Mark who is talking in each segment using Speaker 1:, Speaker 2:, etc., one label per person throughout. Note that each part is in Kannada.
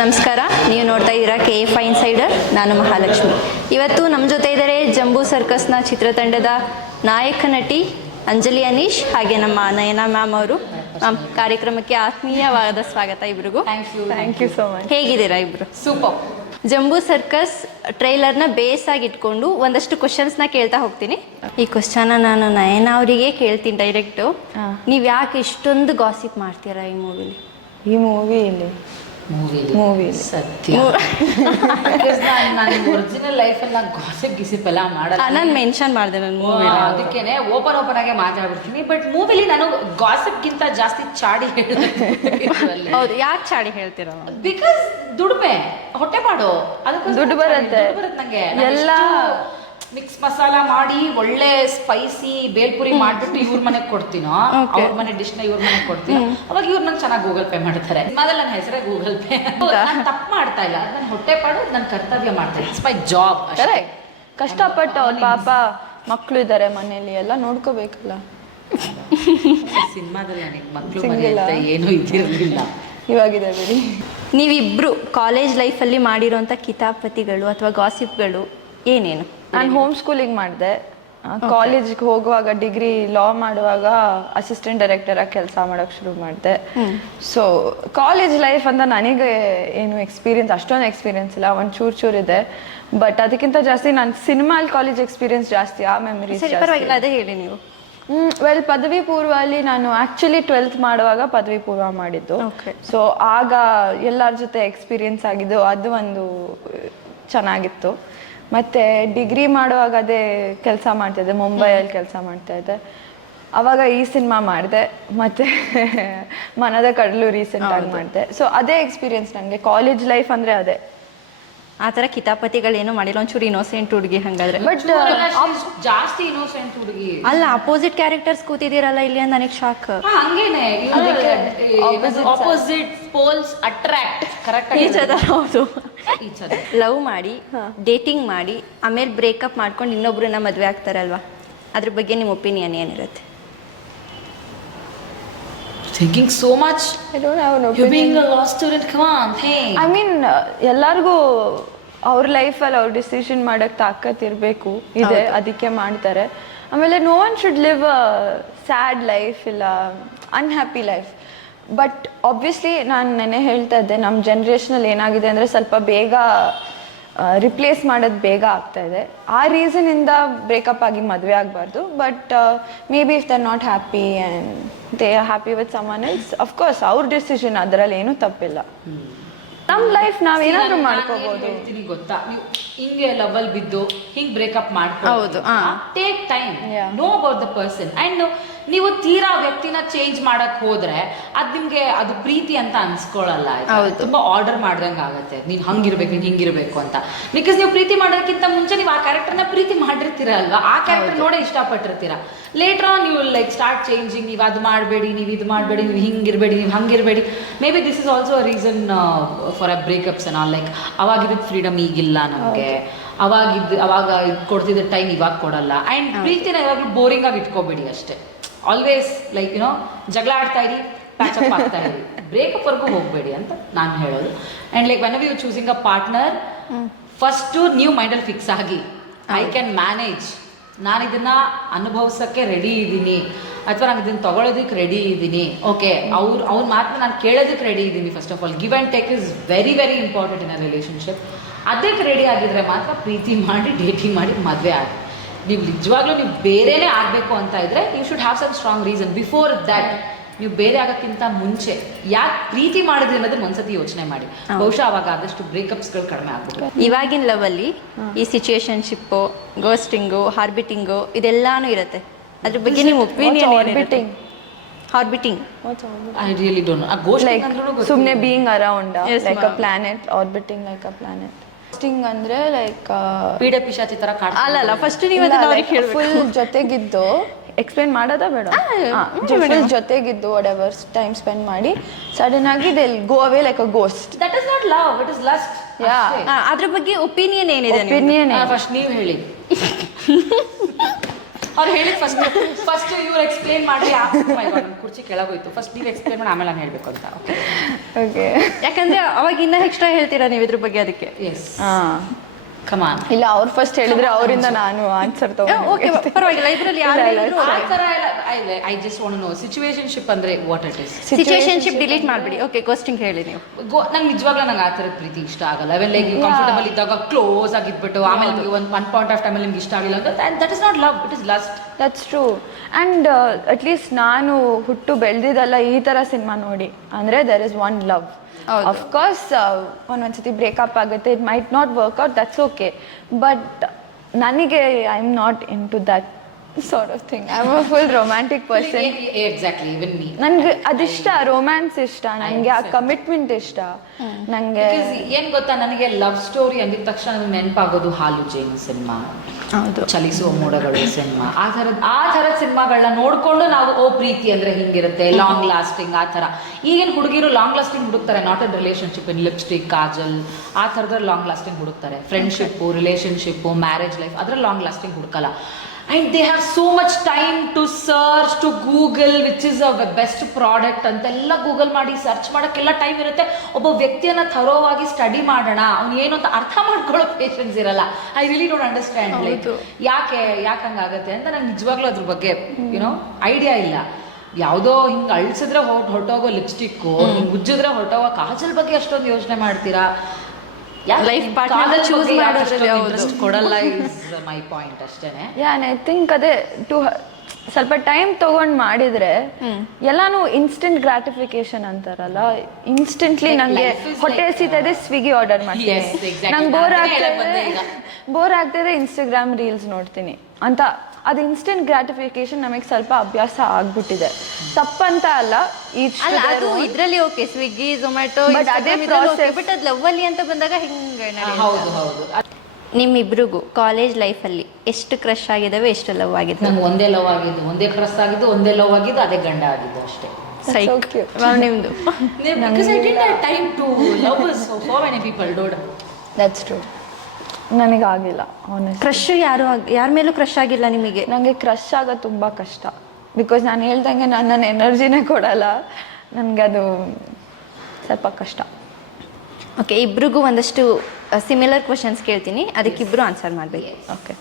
Speaker 1: ನಮಸ್ಕಾರ ನೀವು ನೋಡ್ತಾ ಇದ್ದೀರಾ ಕೆ ಎಫ್ ಇನ್ಸೈಡರ್ ನಾನು ಮಹಾಲಕ್ಷ್ಮಿ. ಇವತ್ತು ನಮ್ಮ ಜೊತೆ ಇದ್ದಾರೆ ಜಂಬೂ ಸರ್ಕಸ್ನ ಚಿತ್ರತಂಡದ ನಾಯಕ ನಟಿ ಅಂಜಲಿ ಅನೀಶ್ ಹಾಗೆ ನಮ್ಮ ನಯನಾ ಮ್ಯಾಮ್ ಅವರು. ಮ್ಯಾಮ್ ಕಾರ್ಯಕ್ರಮಕ್ಕೆ ಆತ್ಮೀಯವಾದ ಸ್ವಾಗತ ಇಬ್ರಿಗೂ.
Speaker 2: Thank you
Speaker 3: thank you so much
Speaker 1: ಹೇಗಿದ್ದೀರಾ ಇಬ್ರು?
Speaker 2: ಸೂಪರ್
Speaker 1: ಜಂಬೂ ಸರ್ಕಸ್ ಟ್ರೈಲರ್ನ ಬೇಸ್ ಆಗಿ ಇಟ್ಕೊಂಡು ಒಂದಷ್ಟು ಕ್ವಶನ್ಸ್ನ ಕೇಳ್ತಾ ಹೋಗ್ತೀನಿ. ಈ ಕ್ವಶನ ನಾನು ನಯನ ಅವರಿಗೆ ಕೇಳ್ತೀನಿ ಡೈರೆಕ್ಟು. ನೀವು ಯಾಕೆ ಇಷ್ಟೊಂದು ಗಾಸಿಪ್ ಮಾಡ್ತೀರಾ ಈ ಮೂವಿಲಿ
Speaker 3: ಈ ಮೂವಿಯಲ್ಲಿ
Speaker 2: ಮೂವಿಲಿ. ಸತ್ಯ. ನಾನು ಒರಿಜಿನಲ್ ಲೈಫಲ್ಲಿ ನಾನು ಗಾಸಿಪ್ ಗಿಸಿಪ್ ಎಲ್ಲ ಮಾಡಲ್ಲ.
Speaker 1: ನಾನು ಮೆನ್ಷನ್ ಮಾಡಿದೆ ನನ್ನ ಮೂವಿ
Speaker 2: ಅದಕ್ಕೇನೆ ಓಪನ್ ಓಪನ್ ಆಗಿ ಮಾತಾಡ್ಬಿಡ್ತೀನಿ. ಬಟ್ ಮೂವಿಲಿ ನಾನು ಗಿಂತ ಜಾಸ್ತಿ ಚಾಡಿ
Speaker 1: ಹೌದು ಯಾಕೆ ಚಾಡಿ ಹೇಳ್ತೀರಾ?
Speaker 2: ಬಿಕಾಸ್ ದುಡಿಮೆ ಹೊಟ್ಟೆ ಮಾಡು ಅದಕ್ಕೆ
Speaker 3: ದುಡ್ಡು ಬರುತ್ತೆ.
Speaker 2: ಬರುತ್ತೆ ನಂಗೆ.
Speaker 3: ಎಲ್ಲ-
Speaker 2: ಮಿಕ್ಸ್ ಮಸಾಲ ಮಾಡಿ ಒಳ್ಳೆ ಸ್ಪೈಸಿ ಬೇಲ್ಪುರಿ ಮಾಡ್ಬಿಟ್ಟು ಇವ್ರ ಮನೆಗೆ ಕೊಡ್ತೀನೋ. ಅವ್ರ ಮನೆ ಡಿಶ್ನ ಇವ್ರ ಮನೆಗೆ ಕೊಡ್ತೀನಿ? ಅವಾಗ ಇವ್ರು ನಂಗೆ ಚೆನ್ನಾಗಿ ಗೂಗಲ್ ಪೇ ಮಾಡ್ತಾರೆ. ಮೊದಲ ನನ್ನ ಹೆಸರೇ ಗೂಗಲ್ ಪೇ ನಾನು ತಪ್ಪು ಮಾಡ್ತಾ ಇಲ್ಲ. ನನ್ನ ಹೊಟ್ಟೆ ಪಾಡು ನನ್ನ ಕರ್ತವ್ಯ ಮಾಡ್ತೀನಿ ಇಟ್ಸ್ ಮೈ ಜಾಬ್
Speaker 3: ಕಷ್ಟಪಟ್ಟು ಅವ್ರ ಪಾಪ ಮಕ್ಕಳು ಇದ್ದಾರೆ ಮನೆಯಲ್ಲಿ ಎಲ್ಲ ನೋಡ್ಕೋಬೇಕಲ್ಲ.
Speaker 2: ಸಿನಿಮಾದಲ್ಲಿ ನನಗೆ ಮಕ್ಕಳು ಮನೆ? ಏನೂ ಇದಿರಲಿಲ್ಲ
Speaker 3: ಇವಾಗಿದೆ ಬಿಡಿ.
Speaker 1: ನೀವಿಬ್ರು ಕಾಲೇಜ್ ಲೈಫಲ್ಲಿ ಮಾಡಿರೋಂಥ ಕಿತಾಪತಿಗಳು ಅಥವಾ ಗಾಸಿಪ್ಗಳು ಏನೇನು?
Speaker 3: ನಾನು ಹೋಮ್ ಸ್ಕೂಲಿಂಗ್ ಮಾಡಿದೆ. ಕಾಲೇಜ್ಗೆ ಹೋಗುವಾಗ ಡಿಗ್ರಿ ಲಾ ಮಾಡುವಾಗ ಅಸಿಸ್ಟೆಂಟ್ ಡೈರೆಕ್ಟರ್ ಆಗಿ ಕೆಲಸ ಮಾಡೋಕೆ ಶುರು ಮಾಡಿದೆ. ಸೊ ಕಾಲೇಜ್ ಲೈಫ್ ಅಂತ ನನಗೆ ಏನು ಎಕ್ಸ್ಪೀರಿಯನ್ಸ್ ಅಷ್ಟೊಂದು ಎಕ್ಸ್ಪೀರಿಯನ್ಸ್ ಇಲ್ಲ ಒಂದು ಚೂರು ಚೂರು ಇದೆ. ಬಟ್ ಅದಕ್ಕಿಂತ ಜಾಸ್ತಿ ನಾನು ಸಿನಿಮಾಲ್ ಕಾಲೇಜ್ ಎಕ್ಸ್ಪೀರಿಯನ್ಸ್ ಜಾಸ್ತಿ ಆ ಮೆಮರೀಸ್
Speaker 1: ಪರವಾಗಿಲ್ಲ ಅದೇ ಹೇಳಿ ನೀವು.
Speaker 3: ವೆಲ್ ಪದವಿ ಪೂರ್ವ ಅಲ್ಲಿ ನಾನು ಆಕ್ಚುಲಿ ಟ್ವೆಲ್ತ್ ಮಾಡುವಾಗ ಪದವಿ ಪೂರ್ವ ಮಾಡಿದ್ದು. ಸೊ ಆಗ ಎಲ್ಲರ ಜೊತೆ ಎಕ್ಸ್ಪೀರಿಯನ್ಸ್ ಆಗಿದ್ದು ಅದು ಒಂದು ಚೆನ್ನಾಗಿತ್ತು. ಮತ್ತೆ ಡಿಗ್ರಿ ಮಾಡುವಾಗ ಅದೇ ಕೆಲಸ ಮಾಡ್ತಿದ್ದೆ ಮುಂಬೈಯಲ್ಲಿ ಕೆಲಸ ಮಾಡ್ತಾ ಇದ್ದೆ. ಅವಾಗ ಈ ಸಿನಿಮಾ ಮಾಡಿದೆ ಮತ್ತೆ ಮನದ ಕಡಲು ರೀಸೆಂಟ್ ಆಗಿ ಮಾಡಿದೆ. ಸೊ ಅದೇ ಎಕ್ಸ್ಪೀರಿಯನ್ಸ್ ನನಗೆ ಕಾಲೇಜ್ ಲೈಫ್ ಅಂದ್ರೆ ಅದೇ.
Speaker 1: ಆ ಥರ ಕಿತಾಪತಿಗಳೇನು ಮಾಡಿಲ್ಲ. ಒಂಚೂರು ಇನೋಸೆಂಟ್ ಹುಡುಗಿ ಹಂಗಾದ್ರೆ.
Speaker 3: ಬಟ್
Speaker 2: ಜಾಸ್ತಿ ಇನೋಸೆಂಟ್ ಹುಡುಗಿ.
Speaker 1: ಅಲ್ಲ ಅಪೋಸಿಟ್ ಕ್ಯಾರೆಕ್ಟರ್ಸ್ ಕೂತಿದ್ದೀರಲ್ಲ ಇಲ್ಲಿ ಅಂತ ನನಗೆ ಶಾಕ್
Speaker 2: ಹಂಗೇನೆ.
Speaker 3: Opposite
Speaker 2: poles attract correct
Speaker 1: each other ಹೌದು. ಲವ್ ಮಾಡಿ ಡೇಟಿಂಗ್ ಮಾಡಿ ಆಮೇಲೆ ಬ್ರೇಕಪ್ ಮಾಡ್ಕೊಂಡು ಇನ್ನೊಬ್ರನ್ನ ಮದುವೆ ಆಗ್ತಾರಲ್ವಾ? ಅದ್ರ ಬಗ್ಗೆ ನಿಮ್ಮ ಒಪಿನಿಯನ್ ಏನಿರುತ್ತೆ?
Speaker 2: Thinking so much
Speaker 3: I don't have no
Speaker 2: you being a law student come on hey
Speaker 3: I mean ಎಲ್ಲರಿಗೂ ಅವ್ರ ಲೈಫಲ್ಲಿ ಅವ್ರ ಡಿಸಿಷನ್ ಮಾಡಕ್ ತಾಕತ್ ಇರಬೇಕು. ಇದೆ ಅದಕ್ಕೆ ಮಾಡ್ತಾರೆ. ಆಮೇಲೆ no one should live a sad life ಇಲ್ಲ ಅನ್ಹ್ಯಾಪಿ ಲೈಫ್ ಬಟ್ ಆಬ್ವಿಯಸ್ಲಿ ನಾನು ನೆನೆ ಹೇಳ್ತಾ ಇದ್ದೆ ನಮ್ಮ ಜನ್ರೇಷನಲ್ಲಿ ಏನಾಗಿದೆ ಅಂದರೆ ಸ್ವಲ್ಪ ಬೇಗ ರಿಪ್ಲೇಸ್ ಮಾಡೋದು ಬೇಗ ಆಗ್ತಾ ಇದೆ. ಆ ರೀಸನಿಂದ ಬ್ರೇಕಪ್ ಆಗಿ ಮದುವೆ ಆಗಬಾರ್ದು but maybe if they're not happy and they are happy with someone else of course ಅವ್ರ ಡಿಸಿಷನ್ ಅದರಲ್ಲಿ ಏನೂ ತಪ್ಪಿಲ್ಲ. ನಮ್ಮ ಲೈಫ್ ನಾವು ಏನಾದರೂ ಮಾಡ್ಕೋಬಹುದು
Speaker 2: ಹೇಳ್ತೀನಿ ಗೊತ್ತಾ? ನೀವು ಹಿಂಗೆ ಲವಲ್ ಬಿದ್ದು ಹಿಂಗೆ ಬ್ರೇಕಪ್
Speaker 1: ಹೌದು,
Speaker 2: ಮಾಡ್ಕೊಂಡು
Speaker 1: ಹಾ.
Speaker 2: Take time. Know about the person and ನೀವು ತೀರಾ ವ್ಯಕ್ತಿನ ಚೇಂಜ್ ಮಾಡಕ್ ಹೋದ್ರೆ ಅದ್ ನಿಮ್ಗೆ ಅದು ಪ್ರೀತಿ ಅಂತ ಅನ್ಸ್ಕೊಳ್ಳಲ್ಲ ಆಯ್ತಾ? ತುಂಬಾ ಆರ್ಡರ್ ಮಾಡ್ದಂಗ್ ಆಗತ್ತೆ. ನೀನ್ ಹಂಗಿರ್ಬೇಕು ನೀನ್ ಹಿಂಗಿರ್ಬೇಕು ಅಂತ. ಬಿಕಾಸ್ ನೀವು ಪ್ರೀತಿ ಮಾಡೋದಕ್ಕಿಂತ ಮುಂಚೆ ನೀವು ಆ ಕ್ಯಾರೆಕ್ಟರ್ನ ಪ್ರೀತಿ ಮಾಡಿರ್ತೀರ ಅಲ್ವಾ? ಆ ಕ್ಯಾರೆಕ್ಟರ್ ನೋಡೇ ಇಷ್ಟಪಟ್ಟಿರ್ತೀರ. ಲೇಟರ್ ಆನ್ ನೀವು ಲೈಕ್ ಸ್ಟಾರ್ಟ್ ಚೇಂಜಿಂಗ್ ನೀವು ಅದು ಮಾಡಬೇಡಿ ನೀವು ಇದು ಮಾಡಬೇಡಿ ನೀವು ಹಿಂಗಿರ್ಬೇಡಿ ನೀವು ಹಂಗಿರ್ಬೇಡಿ. Maybe this is also a reason for a breakups and all like ಅವಾಗಿದ್ದ freedom ಈಗಿಲ್ಲ ನಮಗೆ. ಅವಾಗಿದ್ದು ಅವಾಗ ಇದ್ ಕೊಡ್ತಿದ್ದ ಟೈಮ್ ಇವಾಗ ಕೊಡಲ್ಲ. ಆ್ಯಂಡ್ ಪ್ರೀತಿನ ಯಾವಾಗಲೂ ಬೋರಿಂಗ್ ಆಗಿ ಇಟ್ಕೋಬೇಡಿ ಅಷ್ಟೇ. ಆಲ್ವೇಸ್ ಲೈಕ್ ಯುನೋ ಜಗಳ ಆಡ್ತಾ ಇರಿ ಪ್ಯಾಚಪ್ ಆಗ್ತಾ ಇರಿ. ಬ್ರೇಕಪ್ವರೆಗೂ ಹೋಗಬೇಡಿ ಅಂತ ನಾನು ಹೇಳೋದು. And like when you choosing a partner first ನೀವು ಮೈಂಡಲ್ಲಿ ಫಿಕ್ಸ್ ಆಗಿ. ಐ ಕ್ಯಾನ್ ಮ್ಯಾನೇಜ್ ನಾನು ಇದನ್ನ ಅನುಭವಿಸೋಕ್ಕೆ ರೆಡಿ ಇದ್ದೀನಿ. ಅಥವಾ ನಾನು ಇದನ್ನ ತೊಗೊಳೋದಕ್ಕೆ ರೆಡಿ ಇದ್ದೀನಿ. ಓಕೆ ಅವ್ರು ಅವ್ರ ಮಾತ್ರ ನಾನು ಕೇಳೋದಕ್ಕೆ ರೆಡಿ ಇದ್ದೀನಿ first of all give and take is very very important in a relationship ಅದಕ್ಕೆ ರೆಡಿ ಆಗಿದ್ರೆ ಮಾತ್ರ ಪ್ರೀತಿ ಮಾಡಿ ಡೇಟಿಂಗ್ ಮಾಡಿ ಮದುವೆ ಆಗಿ. ನೀವು ನಿಜವಾಗ್ಲೂ ನೀವು ಬೇರೆನೇ ಆಗಬೇಕು ಅಂತ ಇದ್ರೆ you should have some strong reason before that ನೀವು ಬೇರೆ ಆಗೋಕ್ಕಿಂತ ಮುಂಚೆ ಯಾಕೆ ಪ್ರೀತಿ ಮಾಡಿದ್ರಿ ಅನ್ನೋದನ್ನ ಒಂದ್ಸತಿ ಯೋಚನೆ ಮಾಡಿ. ಬಹುಶಃ ಅವಾಗ ಆದಷ್ಟು ಬ್ರೇಕಪ್ಸ್ಗಳು ಕಡಿಮೆ ಆಗುತ್ತೆ
Speaker 1: ಇವಾಗಿನ ಲವಲ್ಲಿ ಈ ಸಿಚುಯೇಷನ್ಶಿಪ್ಪು ಗೋಸ್ಟಿಂಗು ಹಾರ್ಬಿಟಿಂಗು ಇದೆಲ್ಲಾನು ಇರುತ್ತೆ. ಅದ್ರ ಬಗ್ಗೆ ನಿಮ್ಮ opinion
Speaker 3: orbiting
Speaker 1: orbiting
Speaker 2: I really don't a ghost
Speaker 3: like ಸುಮ್ನೆ being around like a
Speaker 1: planet
Speaker 3: planet orbiting like a planet ghosting ಅಂದ್ರೆ ಲೈಕ್
Speaker 2: ಪೀಡೆ ಪಿಶಾಚಿ ತರ ಕಾಡ್
Speaker 1: ಅಲ್ಲಲ್ಲ ಫಸ್ಟ್ ನೀವು ಅದನ್ನ ಅವ್ರಿಗೆ ಹೇಳ್ಬೇಕು.
Speaker 3: ಫುಲ್ ಜೊತೆಗಿದ್ದು. ಎಕ್ಸ್ಪ್ಲೇನ್ ಮಾಡೋದಾ ಬೇಡ? ಜೊತೆಗಿದ್ದು ವಾಟ್ ಎವರ್ ಟೈಮ್ ಸ್ಪೆಂಡ್ ಮಾಡಿ ಸಡನ್ ಆಗಿ they go away like a ghost
Speaker 2: that is not love it is lust
Speaker 1: yeah ಅದ್ರ ಬಗ್ಗೆ ಒಪಿನಿಯನ್ ಏನಿದೆ?
Speaker 3: ಒಪಿನಿಯನ್
Speaker 2: ಫಸ್ಟ್ ನೀವು ಹೇಳಿ. ಅವ್ರು ಹೇಳಿ ಫಸ್ಟ್ ಫಸ್ಟ್ ಇವ್ರು ಎಕ್ಸ್ಪ್ಲೇನ್ ಮಾಡಿ ಕುರ್ಚಿ ಕೆಳಗೋಯ್ತು. ಫಸ್ಟ್ ನೀವು ಎಕ್ಸ್ಪ್ಲೇನ್ ಮಾಡಿ ಆಮೇಲೆ ನಾನು ಹೇಳ್ಬೇಕು ಅಂತ. ಓಕೆ
Speaker 3: ಓಕೆ
Speaker 1: ಯಾಕಂದ್ರೆ ಅವಾಗ ಇನ್ನೂ ಎಕ್ಸ್ಟ್ರಾ ಹೇಳ್ತೀರಾ ನೀವು ಇದ್ರ ಬಗ್ಗೆ ಅದಕ್ಕೆ?
Speaker 2: ಎಸ್
Speaker 3: ಹಾಂ.
Speaker 2: ಕಮಾನ್
Speaker 3: ಇಲ್ಲ ಅವ್ರು ಫಸ್ಟ್ ಹೇಳಿದ್ರೆ ಅವರಿಂದ ನಾನು ಆನ್ಸರ್
Speaker 1: ಓಕೆ ಪರವಾಗಿಲ್ಲ ಇದ್ರಲ್ಲಿ ಯಾರು ಹೇಳಿದ್ರು
Speaker 2: ಆ ಥರ ಎಲ್ಲ I just want know situationship ಅಂದ್ರೆ what it is
Speaker 1: situationship delete ಮಾಡ್ಬಿಡಿ. ಓಕೆ ಕ್ವೆಸ್ಟಿಂಗ್ ಹೇಳಿ ನೀವು.
Speaker 2: ಗೋ ನಂಗೆ ನಿಜವಾಗ್ಲೂ ನಂಗೆ ಆ ಥರದ ಪ್ರೀತಿ ಇಷ್ಟ ಆಗಲ್ಲ. ಅವೆಲ್ಲ ಲೈಕ್ ಕಂಫರ್ಟಬಲ್ ಇದ್ದಾಗ ಕ್ಲೋಸ್ ಆಗಿದ್ಬಿಟ್ಟು ಆಮೇಲೆ ನಿಮಗೆ ಒಂದು ಒನ್ ಪಾಯಿಂಟ್ ಆಫ್ ಟೈಮಲ್ಲಿ ನಿಮ್ಗೆ ಇಷ್ಟ ಆಗಿಲ್ಲ ಅಂತ that is not love it is lust
Speaker 3: that's true at least ನಾನು ಹುಟ್ಟು ಬೆಳೆದಿದ್ದಲ್ಲ ಈ ಥರ ಸಿನಿಮಾ ನೋಡಿ. ಅಂದ್ರೆ there is one love. Of course ಒಂದೊಂದ್ಸತಿ breakup ಆಗುತ್ತೆ it might not work out that's okay but ನನಗೆ I am not into that sort of thing I am full romantic person
Speaker 2: exactly even me
Speaker 3: ನನಗೆ ಅದಿಷ್ಟ ರೊಮ್ಯಾನ್ಸ್ ಇಷ್ಟ ನನಗೆ ಆ ಕಮಿಟ್ಮೆಂಟ್ ಇಷ್ಟ. ನನಗೆ
Speaker 2: ಏನ್ ಗೊತ್ತಾ ನನಗೆ ಲವ್ ಸ್ಟೋರಿ ಅಂದಿದ ತಕ್ಷಣ ನೆನಪಾಗೋದು ಹಾಲು ಜೈನ್ ಸಿನಿಮಾ ಚಲಿಸುವ ಮೋಡಗಳು ಸಿನಿಮಾ ಆ ಥರದ ಆ ಥರದ ಸಿನಿಮಾಗಳನ್ನ ನೋಡ್ಕೊಂಡು ನಾವು ಓ ಪ್ರೀತಿ ಅಂದ್ರೆ ಹಿಂಗಿರುತ್ತೆ ಲಾಂಗ್ ಲಾಸ್ಟಿಂಗ್ ಆ ಥರ. ಈಗಿನ ಹುಡುಗಿರು long lasting ಹುಡುಕ್ತಾರೆ not an relationship in lipstick kajal ಆ ಥರದ ಲಾಂಗ್ ಲಾಸ್ಟಿಂಗ್ ಹುಡುಕ್ತಾರೆ. ಫ್ರೆಂಡ್ಶಿಪ್ಪು ರಿಲೇಶನ್ಶಿಪ್ಪು ಮ್ಯಾರೇಜ್ ಲೈಫ್ ಅದ್ರ long lasting ಹುಡುಕಲ್ಲ. And they have so much time to search to Google which is a best product ಅಂತೆಲ್ಲ ಗೂಗಲ್ ಮಾಡಿ ಸರ್ಚ್ ಮಾಡೋಕ್ಕೆಲ್ಲ ಟೈಮ್ ಇರುತ್ತೆ. ಒಬ್ಬ ವ್ಯಕ್ತಿಯನ್ನು ಥರೋವಾಗಿ ಸ್ಟಡಿ ಮಾಡೋಣ ಅವ್ನು ಏನು ಅಂತ ಅರ್ಥ ಮಾಡ್ಕೊಳ್ಳೋ ಪೇಷನ್ಸ್ ಇರಲ್ಲ. I really don't understand like ಯಾಕೆ ಯಾಕೆ ಹಂಗಾಗತ್ತೆ ಅಂತ ನಂಗೆ ನಿಜವಾಗ್ಲೂ ಅದ್ರ ಬಗ್ಗೆ ಯುನೋ ಐಡಿಯಾ ಇಲ್ಲ. ಯಾವುದೋ ಹಿಂಗೆ ಅಳ್ಸಿದ್ರೆ ಹೊರ್ಟ್ ಹೊರಟೋಗೋ ಲಿಪ್ಸ್ಟಿಕ್ಕು ಹಿಂಗೆ ಉಜ್ಜಿದ್ರೆ ಹೊರಟೋಗೋ ಕಾಜಲ್ ಬಗ್ಗೆ ಅಷ್ಟೊಂದು ಯೋಚನೆ ಮಾಡ್ತೀರಾ?
Speaker 1: Life partner choose ಮಾಡೋದ್ರಲ್ಲಿ.
Speaker 2: ಇಂಟ್ರೆಸ್ಟ್ ಕೊಡಲ್ಲ ಇಸ್ ಮೈ ಪಾಯಿಂಟ್ ಅಷ್ಟೇನೆ.
Speaker 3: ಯಾ ಐ ಥಿಂಕ್ ಅದೇ ಟು ಸ್ವಲ್ಪ ಟೈಮ್ ತಗೊಂಡ್ ಮಾಡಿದ್ರೆ ಎಲ್ಲಾನು ಇನ್ಸ್ಟೆಂಟ್ ಗ್ರಾಟಿಫಿಕೇಶನ್ ಅಂತಾರಲ್ಲ ಇನ್ಸ್ಟೆಂಟ್ಲಿ ನಂಗೆ ಹೊಟ್ಟೆ ಹಸಿತದೆ ಸ್ವಿಗ್ಗಿ ಆರ್ಡರ್
Speaker 2: Yes,
Speaker 3: ಮಾಡ್ತೀನಿ. ನಂಗೆ ಬೋರ್ ಆಗ್ತದೆ ಬೋರ್ ಆಗ್ತದೆ ಇನ್ಸ್ಟಾಗ್ರಾಮ್ ರೀಲ್ಸ್ ನೋಡ್ತೀನಿ. ಅಂತ ಅದು ಇನ್ಸ್ಟೆಂಟ್ ಗ್ರಾಟಿಫಿಕೇಶನ್ ನಮಗೆ ಸ್ವಲ್ಪ ಅಭ್ಯಾಸ ಆಗ್ಬಿಟ್ಟಿದೆ. ತಪ್ಪಂತ ಅಲ್ಲ ಈಚ್
Speaker 1: ಅಲ್ಲ ಅದು ಇದ್ರಲ್ಲಿ ಓಕೆ ಸ್ವಿಗ್ಗಿ ಝೊಮ್ಯಾಟೊ
Speaker 3: But ಅದೇ process-
Speaker 1: ಬಟ್ ಅದು ಲವ್ವಲ್ಲಿ ಅಂತ ಬಂದಾಗ ಹಿಂಗೆ
Speaker 2: ಹೌದು ಹೌದು.
Speaker 1: ನಿಮ್ಮಿಬ್ರಿಗೂ ಕಾಲೇಜ್ ಲೈಫಲ್ಲಿ ಎಷ್ಟು ಕ್ರಶ್ ಆಗಿದಾವೆ ಎಷ್ಟು ಲವ್ ಆಗಿದೆ
Speaker 2: ನಮ್ಗೆ ಒಂದೇ ಲವ್ ಆಗಿದ್ದು ಒಂದೇ ಕ್ರಸ್ ಆಗಿದ್ದು ಒಂದೇ ಲವ್ ಆಗಿದ್ದು ಅದೇ ಗಂಡ ಆಗಿದ್ದು ಅಷ್ಟೇ.
Speaker 3: So cute.
Speaker 1: ನಿಮ್ದು?
Speaker 2: Because I didn't have time to love so so many people dude.
Speaker 3: That's true ನನಗಾಗಿಲ್ಲ ಆಗಿಲ್ಲ
Speaker 1: ಕ್ರಶ್ ಯಾರು ಆಗ್- ಯಾರ ಮೇಲೂ ಕ್ರಶ್ ಆಗಿಲ್ಲ ನಿಮಗೆ?
Speaker 3: ನನಗೆ ಕ್ರಶ್ ಆಗೋದು ತುಂಬ ಕಷ್ಟ. ಬಿಕಾಸ್ ನಾನು ಹೇಳ್ದಂಗೆ ನಾನು ನನ್ನ ಎನರ್ಜಿನೇ ಕೊಡಲ್ಲ. ನನಗೆ ಅದು ಸ್ವಲ್ಪ ಕಷ್ಟ.
Speaker 1: ಓಕೆ ಇಬ್ರಿಗೂ ಒಂದಷ್ಟು ಸಿಮಿಲರ್ ಕ್ವಶನ್ಸ್ ಕೇಳ್ತೀನಿ. ಅದಕ್ಕೆ ಇಬ್ಬರು ಆನ್ಸರ್ ಮಾಡಬೇಕು. ಓಕೆ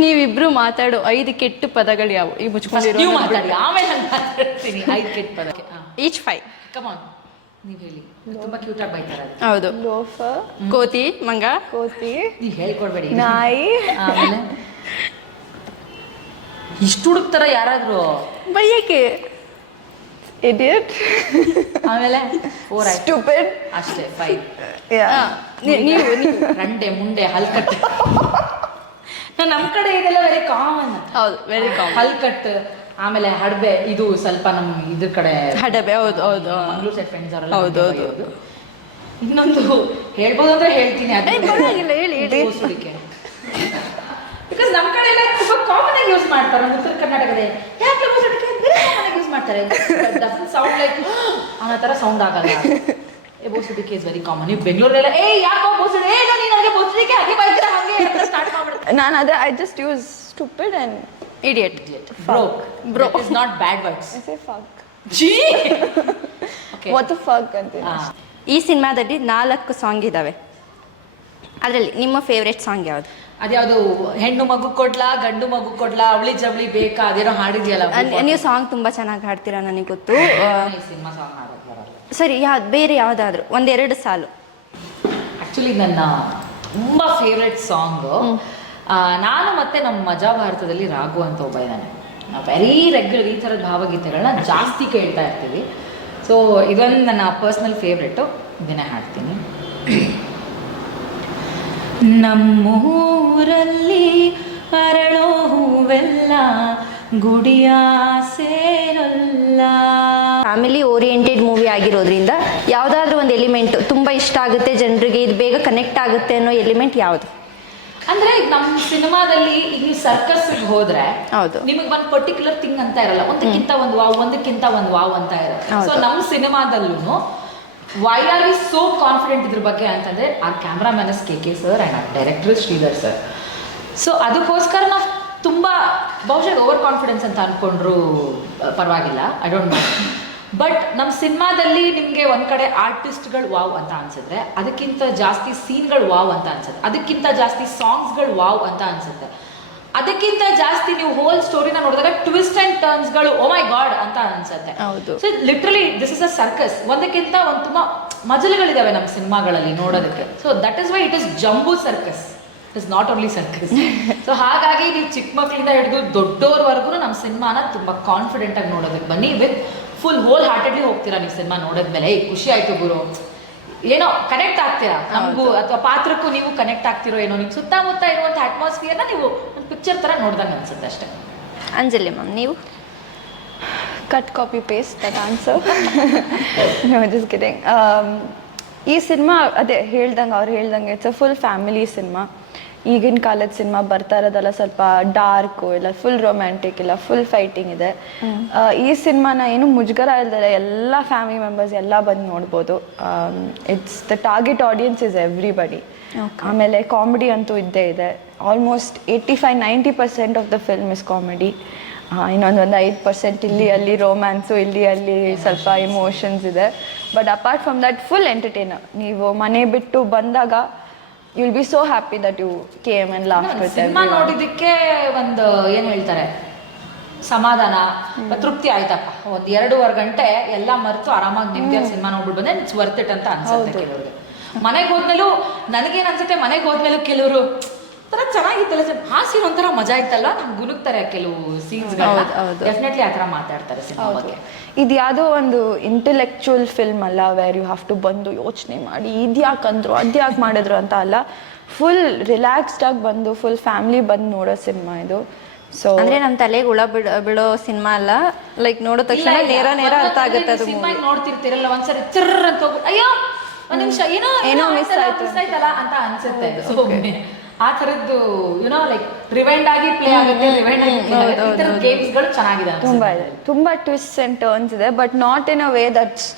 Speaker 1: ನೀವಿಬ್ರು ಮಾತಾಡೋ ಐದು ಕೆಟ್ಟು ಪದಗಳು ಯಾವು? ಈ
Speaker 2: ನೀವು ಮಾತಾಡಿ ಆಮೇಲೆ ನಾನು ಮಾತಾಡ್ತೀನಿ. ಐದು ಕೆಟ್ಟ ಪದಕ್ಕೆ
Speaker 1: ಈಚ್ ಫೈವ್
Speaker 2: ಕಮಾನ್ ನೀವು ಹೇಳಿ. ತುಂಬಾ ಕ್ಯೂಟ್ ಆಗಿ ಬೈತಾರೆ
Speaker 1: ಹೌದು.
Speaker 3: ಲೋಫ.
Speaker 1: ಕೋತಿ ಮಂಗ?
Speaker 3: ಕೋತಿ.
Speaker 2: ನೀವು ಹೇಳ್ಕೊಡ್ಬೇಡಿ.
Speaker 3: ನಾಯಿ.
Speaker 2: ಆಮೇಲೆ? ಇಷ್ಟು ಹುಡುಕ್ತಾರ ಯಾರಾದ್ರೂ?
Speaker 1: ಬೈಯಕ್ಕೆ.
Speaker 3: ಇಡಿಯಟ್
Speaker 2: ಆಮೇಲೆ? ಫೋರ್ ಆಯ್ತು.
Speaker 3: ಸ್ಟುಪಿಡ್
Speaker 2: ಅಷ್ಟೇ ಫೈವ್
Speaker 1: ನೀವು
Speaker 2: ರಂಡೆ ಮುಂಡೆ ಹಲ್ಕಟ್ಟು. ನಮ್ ಕಡೆ ಇದೆಲ್ಲ ವೆರಿ ಕಾಮನ್
Speaker 1: ಹೌದು ವೆರಿ ಕಾಮನ್
Speaker 2: ಹಲ್ಕಟ್ ಆಮೇಲೆ ಹಡಬೆ ಇದು ಸ್ವಲ್ಪ ನಮ್ ಇದ್ರ ಕಡೆ
Speaker 1: ಹಡಬೆ ಹೌದು ಹೌದು.
Speaker 2: ಮಂಗ್ಳೂರ್ ಸೈಡ್ ಫ್ರೆಂಡ್ಸ್ ಅವರೆಲ್ಲ
Speaker 1: ಹೌದು, ಹೌದು.
Speaker 2: ಇನ್ನೊಂದು ಹೇಳ್ಬೋದು ಅಂದ್ರೆ ಹೇಳ್ತೀನಿ
Speaker 1: ಅದೇ ಪರವಾಗಿಲ್ಲ, ಹೇಳಿ, ಹೇಳಿ.
Speaker 2: ಬಿಕಾಸ್ ನಮ್ಮ ಕಡೆ ಎಲ್ಲ ತುಂಬಾ ಕಾಮನ್ ಆಗಿ ಯೂಸ್ ಮಾಡ್ತಾರೆ ನಮ್ಮ ಉತ್ತರ ಕರ್ನಾಟಕದ ಯಾಕೆ ಬೋಸುಡಿಕೆ ಯೂಸ್ ಮಾಡ್ತಾರೆ. ಸೌಂಡ್ ಲೈಕ್ ಅನ್ನೋ ಥರ ಸೌಂಡ್ ಆಗಲ್ಲ. ಏ ಬೋಸುಡಿಕೆ ಇಸ್ ವೆರಿ ಕಾಮನ್ ನೀವು ಬೆಂಗಳೂರಲ್ಲ ಏ ಯಾಕೋ ಬೋಸುಡಿ ಏ ನಾನು ನನಗೆ ಬೋಸುಡಿಕೆ ಹಾಗೆ ಬೈತೀರ? ಹಾಗೆ ಸ್ಟಾರ್ಟ್ ಮಾಡ್ಬಿಡ್ತೀನಿ
Speaker 3: ನಾನು ಅದೇ I just use stupid and
Speaker 1: idiot
Speaker 2: broke
Speaker 1: Broke.
Speaker 2: Broke is not bad words.
Speaker 3: I say fuck.
Speaker 2: Gee! okay.
Speaker 3: What fuck ಅಂತೀನಿ
Speaker 1: ಈ ಸಿನಿಮಾದಲ್ಲಿ ನಾಲ್ಕು ಸಾಂಗ್ ಇದ್ದಾವೆ ಅದರಲ್ಲಿ ನಿಮ್ಮ ಫೇವ್ರೆಟ್ ಸಾಂಗ್ ಯಾವುದು?
Speaker 2: ಅದ್ಯಾವುದು ಹೆಣ್ಣು ಮಗು ಕೊಡ್ಲಾ ಗಂಡು ಮಗು ಕೊಡ್ಲಾ ಅವಳಿ ಜವಳಿ ಬೇಕಾ ಅದೇನೋ ಹಾಡಿದ್ಯಲ್ಲ
Speaker 1: ಅನ್- ನೀವು ಸಾಂಗ್ ತುಂಬ ಚೆನ್ನಾಗಿ ಹಾಡ್ತೀರಾ ನನಗೆ ಗೊತ್ತು. ಆ,
Speaker 2: ಸಿನಿಮಾ ಸಾಂಗ್ ಹಾಡೋದು ಬರಲ್ಲ.
Speaker 1: ಸರಿ ಯಾವ್ದು ಬೇರೆ ಯಾವ್ದಾದ್ರು ಒಂದೆರಡು ಸಾಲು.
Speaker 2: ಆಕ್ಚುಲಿ ನನ್ನ ತುಂಬ ಫೇವ್ರೆಟ್ ಸಾಂಗು ನಾನು ಮತ್ತೆ ನಮ್ಮ ಮಜಾ ಭಾರತದಲ್ಲಿ ರಾಘು ಅಂತ ಒಬ್ಬ ಇದ್ದಾನೆ. ನಾವು ವೆರಿ ರೆಗ್ಯುಲರ್ ಈ ಥರದ ಭಾವಗೀತೆಗಳನ್ನ ಜಾಸ್ತಿ ಕೇಳ್ತಾ ಇರ್ತೀವಿ. ಸೊ ಇದೊಂದು ನನ್ನ ಪರ್ಸ್ನಲ್ ಫೇವ್ರೆಟು ಇದನ್ನೇ ಹಾಡ್ತೀನಿ. ನಮ್ಮೂರಲ್ಲಿ ಅರಳೋ ಹೂವೆಲ್ಲ ಗುಡಿಯ ಸೇರಲ್ಲ.
Speaker 1: ಫ್ಯಾಮಿಲಿ ಓರಿಯೆಂಟೆಡ್ ಮೂವಿ ಆಗಿರೋದ್ರಿಂದ ಯಾವುದಾದ್ರೂ ಒಂದು ಎಲಿಮೆಂಟ್ ತುಂಬ ಇಷ್ಟ ಆಗುತ್ತೆ, ಜನರಿಗೆ ಇದು ಬೇಗ ಕನೆಕ್ಟ್ ಆಗುತ್ತೆ ಅನ್ನೋ ಎಲಿಮೆಂಟ್ ಯಾವುದು?
Speaker 2: ಅಂದ್ರೆ ಈಗ ನಮ್ಮ ಸಿನಿಮಾದಲ್ಲಿ ಈಗ ನೀವು ಸರ್ಕಸ್ ಹೋದ್ರೆ
Speaker 1: ಹೌದು.
Speaker 2: ನಿಮಗೆ ಒಂದು ಪರ್ಟಿಕ್ಯುಲರ್ ಥಿಂಗ್ ಅಂತ ಇರಲ್ಲ. ಒಂದಕ್ಕಿಂತ ಒಂದು ವಾವ್ ಒಂದಕ್ಕಿಂತ ಒಂದು ವಾವ್ ಅಂತ ಇರುತ್ತೆ. ಸೊ ನಮ್ಮ ಸಿನಿಮಾದಲ್ಲೂ why are we so confident ಇದ್ರ ಬಗ್ಗೆ ಅಂತಂದ್ರೆ ಆ cameraman's K K sir and ಆ ಡೈರೆಕ್ಟರ್ ಶ್ರೀಧರ್ ಸರ್ ಸೊ ಅದಕ್ಕೋಸ್ಕರ ನಾವು ತುಂಬ ಬಹುಶಃ ಓವರ್ ಕಾನ್ಫಿಡೆನ್ಸ್ ಅಂತ ಅನ್ಕೊಂಡ್ರು ಪರವಾಗಿಲ್ಲ. ಐ ಡೋಂಟ್ ನೋ ಬಟ್ ನಮ್ಮ ಸಿನಿಮಾದಲ್ಲಿ ನಿಮಗೆ ಒಂದು ಕಡೆ ಆರ್ಟಿಸ್ಟ್ಗಳು ವಾವ್ ಅಂತ ಅನ್ಸಿದ್ರೆ ಅದಕ್ಕಿಂತ ಜಾಸ್ತಿ ಸೀನ್ಗಳು ವಾವ್ ಅಂತ ಅನ್ಸುತ್ತೆ. ಅದಕ್ಕಿಂತ ಜಾಸ್ತಿ ಸಾಂಗ್ಸ್ಗಳು ವಾವ್ ಅಂತ ಅನ್ಸುತ್ತೆ. ಅದಕ್ಕಿಂತ ಜಾಸ್ತಿ ನೀವು ಹೋಲ್ ಸ್ಟೋರಿನ ನೋಡಿದಾಗ ಟ್ವಿಸ್ಟ್ ಅಂಡ್ ಟರ್ನ್ಸ್ಗಳು ಓ ಮೈ ಗಾಡ್ ಅಂತ ಅನ್ಸುತ್ತೆ. So literally this is a circus ಒಂದಕ್ಕಿಂತ ಒಂದು ತುಂಬಾ ಮಜಲುಗಳಿದಾವೆ ನಮ್ಮ ಸಿನಿಮಾಗಳಲ್ಲಿ ನೋಡೋದಕ್ಕೆ. So that is why it is Jumbo Circus it is not only circus so ಹಾಗಾಗಿ ನೀವು ಚಿಕ್ಕ ಮಕ್ಕಳಿಂದ ಹಿಡಿದು ದೊಡ್ಡೋರ್ವರೆಗೂ ನಮ್ಮ ಸಿನಿಮಾನ ತುಂಬಾ ಕಾನ್ಫಿಡೆಂಟ್ ಆಗಿ ನೋಡೋದಕ್ಕೆ ಬನ್ನಿ ವಿತ್ ಫುಲ್ ಹೋಲ್ ಹಾರ್ಟೆಡ್ಲಿ ಹೋಗ್ತೀರಾ ನೀವು ಸಿನಿಮಾ ನೋಡಿದ್ಮೇಲೆ ಏ ಖುಷಿ ಆಯ್ತು ಗುರು. ಏನೋ ಕನೆಕ್ಟ್ ಆಗ್ತೀರಾ? ನಮಗೂ ಅಥವಾ ಪಾತ್ರಕ್ಕೂ ನೀವು ಕನೆಕ್ಟ್ ಆಗ್ತಿರೋ ಏನೋ ನಿಮ್ಮ ಸುತ್ತಮುತ್ತ ಇರುವಂಥ ಅಟ್ಮಾಸ್ಫಿಯರ್ನ ನೀವು ಒಂದು ಪಿಕ್ಚರ್ ಥರ ನೋಡ್ದಂಗೆ ಅನ್ಸುತ್ತೆ ಅಷ್ಟೇ.
Speaker 1: ಅಂಜಲಿ ಮ್ಯಾಮ್ ನೀವು?
Speaker 3: Cut copy paste that answer no just kidding ಈ ಸಿನಿಮಾ ಅದೇ ಹೇಳ್ದಂಗೆ ಅವ್ರು ಹೇಳ್ದಂಗೆ it's a full family cinema ಈಗಿನ ಕಾಲದ ಸಿನಿಮಾ ಬರ್ತಾ ಇರೋದಲ್ಲ ಸ್ವಲ್ಪ ಡಾರ್ಕು ಇಲ್ಲ ಫುಲ್ ರೊಮ್ಯಾಂಟಿಕ್ ಇಲ್ಲ ಫುಲ್ ಫೈಟಿಂಗ್ ಇದೆ. ಈ ಸಿನಿಮಾನ ಏನು ಮುಜುಗರ ಇಲ್ಲ ಎಲ್ಲ ಫ್ಯಾಮಿಲಿ ಮೆಂಬರ್ಸ್ ಎಲ್ಲ ಬಂದು ನೋಡ್ಬೋದು. It's the target audience is everybody ಆಮೇಲೆ ಕಾಮಿಡಿ ಅಂತೂ ಇದ್ದೇ ಇದೆ. Almost eighty five ninety percent of the film is comedy ಇನ್ನೊಂದೊಂದು ಐದು ಪರ್ಸೆಂಟ್ ಇಲ್ಲಿ ಅಲ್ಲಿ ರೋಮ್ಯಾನ್ಸು ಇಲ್ಲಿ ಅಲ್ಲಿ ಸ್ವಲ್ಪ ಇಮೋಷನ್ಸ್ ಇದೆ. But apart from that full entertainer ನೀವು ಮನೆ ಬಿಟ್ಟು ಬಂದಾಗ you'll be so happy that you came and laugh with
Speaker 2: cinema ನೋಡಿದ್ದಕ್ಕೆ ಒಂದು ಏನು ಹೇಳ್ತಾರೆ ಸಮಾಧಾನ ತೃಪ್ತಿ ಆಯ್ತಪ್ಪ. ಒಂದ್ ಎರಡೂವರೆ ಗಂಟೆ ಎಲ್ಲ ಮರೆತು ಆರಾಮಾಗಿ ನಿಮ್ಗೆ ಸಿನಿಮಾ ನೋಡ್ಬಿಟ್ಟು ಬಂದೆ ಇಟ್ಸ್ ವರ್ತ್ ಇಟ್ ಅಂತ ಅನ್ಸುತ್ತೆ ಕೆಲವ್ರಿಗೆ ಮನೆಗೆ ಹೋದ್ಮೇಲೂ ನನಗೇನ್ ಅನ್ಸುತ್ತೆ ಮನೆಗೆ ಹೋದ್ಮೇಲೂ ಕೆಲವರು ತರ ಚೆನ್ನಾಗಿತ್ತಲ್ಲ ಸರ್. ಆ ಸೀನ್ ಒಂಥರ ಮಜಾ ಇತ್ತಲ್ಲ ನಮ್ಗೆ ಕೆಲವು ಸೀನ್ಸ್. ಡೆಫಿನೆಟ್ಲಿ ಆ ಥರ ಮಾತಾಡ್ತಾರೆ ಸಿನಿಮಾ ಬಗ್ಗೆ.
Speaker 3: ಇದು ಯಾವುದೋ ಒಂದು ಇಂಟೆಲೆಕ್ಚುಯಲ್ ಫಿಲ್ಮ್ ಅಲ್ಲ ವೇರ್ ಯು ಹ್ಯಾವ್ ಟು ಬಂದು ಯೋಚನೆ ಮಾಡಿ ಇದ್ಯಾಕೆ ಅದ್ಯಾಕ್ ಅದ್ಯಾಕೆ ಮಾಡಿದ್ರು ಅಂತ ಅಲ್ಲ ಫುಲ್ ರಿಲ್ಯಾಕ್ಸ್ಡ್ ಆಗಿ ಬಂದು ಫುಲ್ ಫ್ಯಾಮಿಲಿ ಬಂದು ನೋಡೋ ಸಿನಿಮಾ ಇದು. ಸೊ
Speaker 1: ಅಂದ್ರೆ ನಮ್ಮ ತಲೆಗೆ ಹುಳ ಬಿಡ ಬಿಡೋ ಸಿನಿಮಾ ಅಲ್ಲ. ಲೈಕ್ ನೋಡೋ ತಕ್ಷಣ ನೇರ ನೇರ ಅರ್ಥ ಆಗುತ್ತೆ ಅದು
Speaker 2: ಸಿನಿಮಾ. ನೋಡ್ತಿರ್ತೀರಲ್ಲ ಒಂದ್ಸರಿ ಚಿರ್ರ್ ಅಂತ ಹೋಗ್ಬಿಟ್ಟು ಅಯ್ಯೋ ಒಂದ್ ನಿಮಿಷ ಏನೋ
Speaker 3: ಏನೋ ಮಿಸ್ ಆಯ್ತು.
Speaker 2: ಮಿಸ್ ಆಯ್ತಲ್ಲ ಅಂತ ಅನ್ಸುತ್ತೆ. ಆ ಥರದ್ದು ಯುನೋ ಲೈಕ್ ರಿವೈಂಡ್ ಆಗಿ ಪ್ಲೇ ಆಗುತ್ತೆ ರಿವೈಂಡ್ ಆಗಿ play ಆಗುತ್ತೆ. ಈ ಥರದ ಗೇಮ್ಸ್ಗಳು ಚೆನ್ನಾಗಿದೆ
Speaker 3: ತುಂಬಾ. ಇದೆ. ತುಂಬಾ ಟ್ವಿಸ್ಟ್ ಅಂಡ್ ಟರ್ನ್ಸ್ ಇದೆ but not in a way that's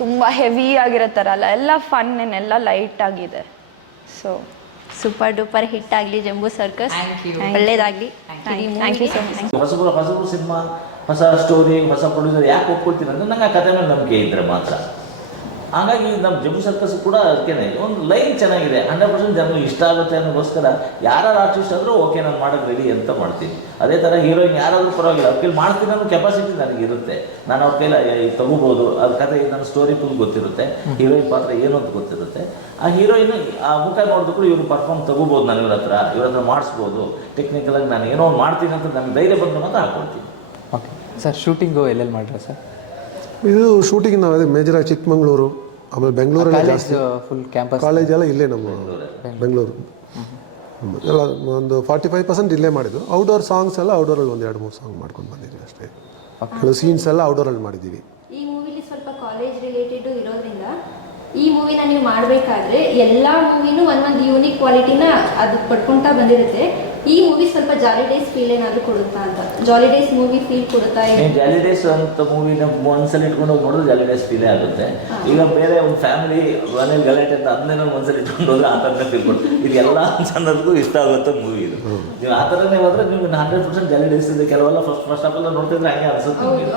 Speaker 3: ತುಂಬ ಹೆವಿ ಆಗಿರೋ ಥರ ಅಲ್ಲ ಎಲ್ಲ ಫನ್ ಎಲ್ಲ ಲೈಟ್ ಆಗಿದೆ. ಸೊ
Speaker 1: ಸೂಪರ್ ಡೂಪರ್ ಹಿಟ್ ಆಗಲಿ ಜಂಬೂ ಸರ್ಕಸ್
Speaker 2: Thank you.
Speaker 1: ಒಳ್ಳೇದಾಗಲಿ.
Speaker 3: ಥ್ಯಾಂಕ್ ಯು ಸೊ ಮಚ್
Speaker 4: ಹೊಸಬರು ಹೊಸಬರು ಸಿನಿಮಾ ಹೊಸ ಸ್ಟೋರಿ ಹೊಸ ಪ್ರೊಡ್ಯೂಸರ್ ಯಾಕೆ ಒಪ್ಕೊಳ್ತೀನಿ ಅಂದ್ರೆ ನಂಗೆ ಆ ಕಥೆ ಮೇಲೆ ನಂಬಿಕೆ ಇದ್ರೆ ಮಾತ್ರ. ಹಾಗಾಗಿ ನಮ್ಮ ಜಂಬು ಸರ್ಕಸ್ ಕೂಡ ಅದಕ್ಕೇನೆ. ಒಂದು ಲೈನ್ ಚೆನ್ನಾಗಿದೆ. ಹಂಡ್ರೆಡ್ ಪರ್ಸೆಂಟ್ ಜನರಿಗೆ ಇಷ್ಟ ಆಗುತ್ತೆ ಅನ್ನೋದಕ್ಕೋಸ್ಕರ ಯಾರು ಆರ್ಟಿಸ್ಟ್ ಆದರೂ ಓಕೆ ನಾನು ಮಾಡೋದು ರೆಡಿ ಅಂತ ಮಾಡ್ತೀನಿ. ಅದೇ ಥರ ಹೀರೋಯಿನ್ ಯಾರಾದರೂ ಪರವಾಗಿಲ್ಲ. ಅವ್ರ ಕೈಲಿ ಮಾಡ್ತೀನಿ ಅನ್ನೋ ಕೆಪಾಸಿಟಿ ನನಗಿರುತ್ತೆ. ನಾನು ಅವ್ರ ಕೈಲ ತಗೋಬೋದು. ಅದ್ರ ಕಥೆ ನನ್ನ ಸ್ಟೋರಿ ಫುಲ್ ಗೊತ್ತಿರುತ್ತೆ. ಹೀರೋಯಿನ್ ಪಾತ್ರ ಏನು ಅಂತ ಗೊತ್ತಿರುತ್ತೆ. ಆ ಹೀರೋಯಿನ್ ಆ ಮುಖ ನೋಡಿದ್ರು ಇವ್ರು ಪರ್ಫಾರ್ಮ್ ತಗೋಬೋದು ನಾನು ಇವ್ರ ಹತ್ರ. ಇವ್ರ ಹತ್ರ ಮಾಡಿಸ್ಬೋದು. ಟೆಕ್ನಿಕಲಾಗಿ ನಾನು ಏನೋ ಒಂದು ಮಾಡ್ತೀನಿ ಅಂತ ನನಗೆ ಧೈರ್ಯ ಬಂದು ಮಾತ್ರ ಹಾಕ್ಕೊಳ್ತೀನಿ
Speaker 5: ಓಕೆ ಸರ್ ಶೂಟಿಂಗು ಎಲ್ಲೆಲ್ಲಿ ಮಾಡ್ರೆ ಸರ್?
Speaker 6: ಇದು ಶೂಟಿಂಗ್ ನಾವು ಅದೇ ಮೇಜರಾಗಿ ಚಿಕ್ಕಮಂಗ್ಳೂರು ಆಮೇಲೆ ಬೆಂಗಳೂರಲ್ಲಿ
Speaker 5: ಕಾಲೇಜ್
Speaker 6: ಜಾಸ್ತಿ.
Speaker 5: ಫುಲ್ ಕ್ಯಾಂಪಸ್
Speaker 6: ಕಾಲೇಜ್ ಎಲ್ಲ ಇಲ್ಲೇ ನಮ್ಮ ಬೆಂಗಳೂರು. ಎಲ್ಲ ಒಂದು ಫಾರ್ಟಿ ಫೈವ್ ಪರ್ಸೆಂಟ್ ಇಲ್ಲೇ ಮಾಡಿದ್ದು. ಔಟ್ಡೋರ್ ಸಾಂಗ್ಸ್ ಎಲ್ಲ ಔಟ್ಡೋರಲ್ಲಿ ಒಂದು ಎರಡು ಮೂರು ಸಾಂಗ್ ಮಾಡ್ಕೊಂಡು ಬಂದಿದ್ವಿ ಅಷ್ಟೇ. ಕೆಲವು ಸೀನ್ಸ್ ಎಲ್ಲ ಔಟ್ಡೋರಲ್ಲಿ ಮಾಡಿದ್ದೀವಿ.
Speaker 7: ಈ ಮೂವಿಲಿ ಸ್ವಲ್ಪ ಕಾಲೇಜ್ ರಿಲೇಟೆಡ್ ಇರೋದ್ರಿಂದ ಈ ಮೂವಿನ ನೀವು ಮಾಡಬೇಕಾದ್ರೆ ಎಲ್ಲ ಮೂವಿನೂ ಒಂದೊಂದು ಯೂನಿಕ್ ಕ್ವಾಲಿಟಿನ ಅದು ಪಡ್ಕೊಳ್ತಾ ಬಂದಿರುತ್ತೆ. ಈ ಮೂವಿ ಸ್ವಲ್ಪ ಜಾಲಿ ಡೇಸ್ ಫೀಲ್ ಏನಾದರೂ ಕೊಡುತ್ತಾ ಅಂತ? ಜಾಲಿ ಡೇಸ್ ಮೂವಿ ಫೀಲ್ ಕೊಡುತ್ತಾ
Speaker 4: ಜಾಲಿ ಜಾಲಿಡೇಸ್ ಅಂತ ಮೂವಿನ ಒಂದ್ಸಲ ಇಟ್ಕೊಂಡು ಹೋಗಿ ನೋಡಿದ್ರೆ ಜಾಲಿಡೇಸ್ ಫೀಲೇ ಆಗುತ್ತೆ. ಈಗ ಬೇರೆ ಒಂದು ಫ್ಯಾಮಿಲಿ ಮನೇಲಿ ಗಲಾಟೆ ಅಂತ ಅದನ್ನೇ ಒಂದ್ಸಲ ಇಟ್ಕೊಂಡು ಹೋದ್ರೆ ಆ ಥರನೇ ಫೀಲ್ ಕೊಡ್ತೀವಿ ಇದು ಎಲ್ಲ ಜನರಿಗೂ ಇಷ್ಟ ಆಗುತ್ತೆ ಮೂವಿ ಇದು. ನೀವು ಆ ಥರನೇ ಹೋದ್ರೆ ನೀವು ಹಂಡ್ರೆಡ್ ಪರ್ಸೆಂಟ್ ಜಾಲಿಡೇಸ್ ಇದೆ. ಕೆಲವೆಲ್ಲ ಫಸ್ಟ್ ಫಸ್ಟ್ ಆಫ್ ಎಲ್ಲ ನೋಡ್ತಿದ್ರೆ ಹಂಗೆ ಅನ್ಸುತ್ತೆ ನಿಮಗೆ.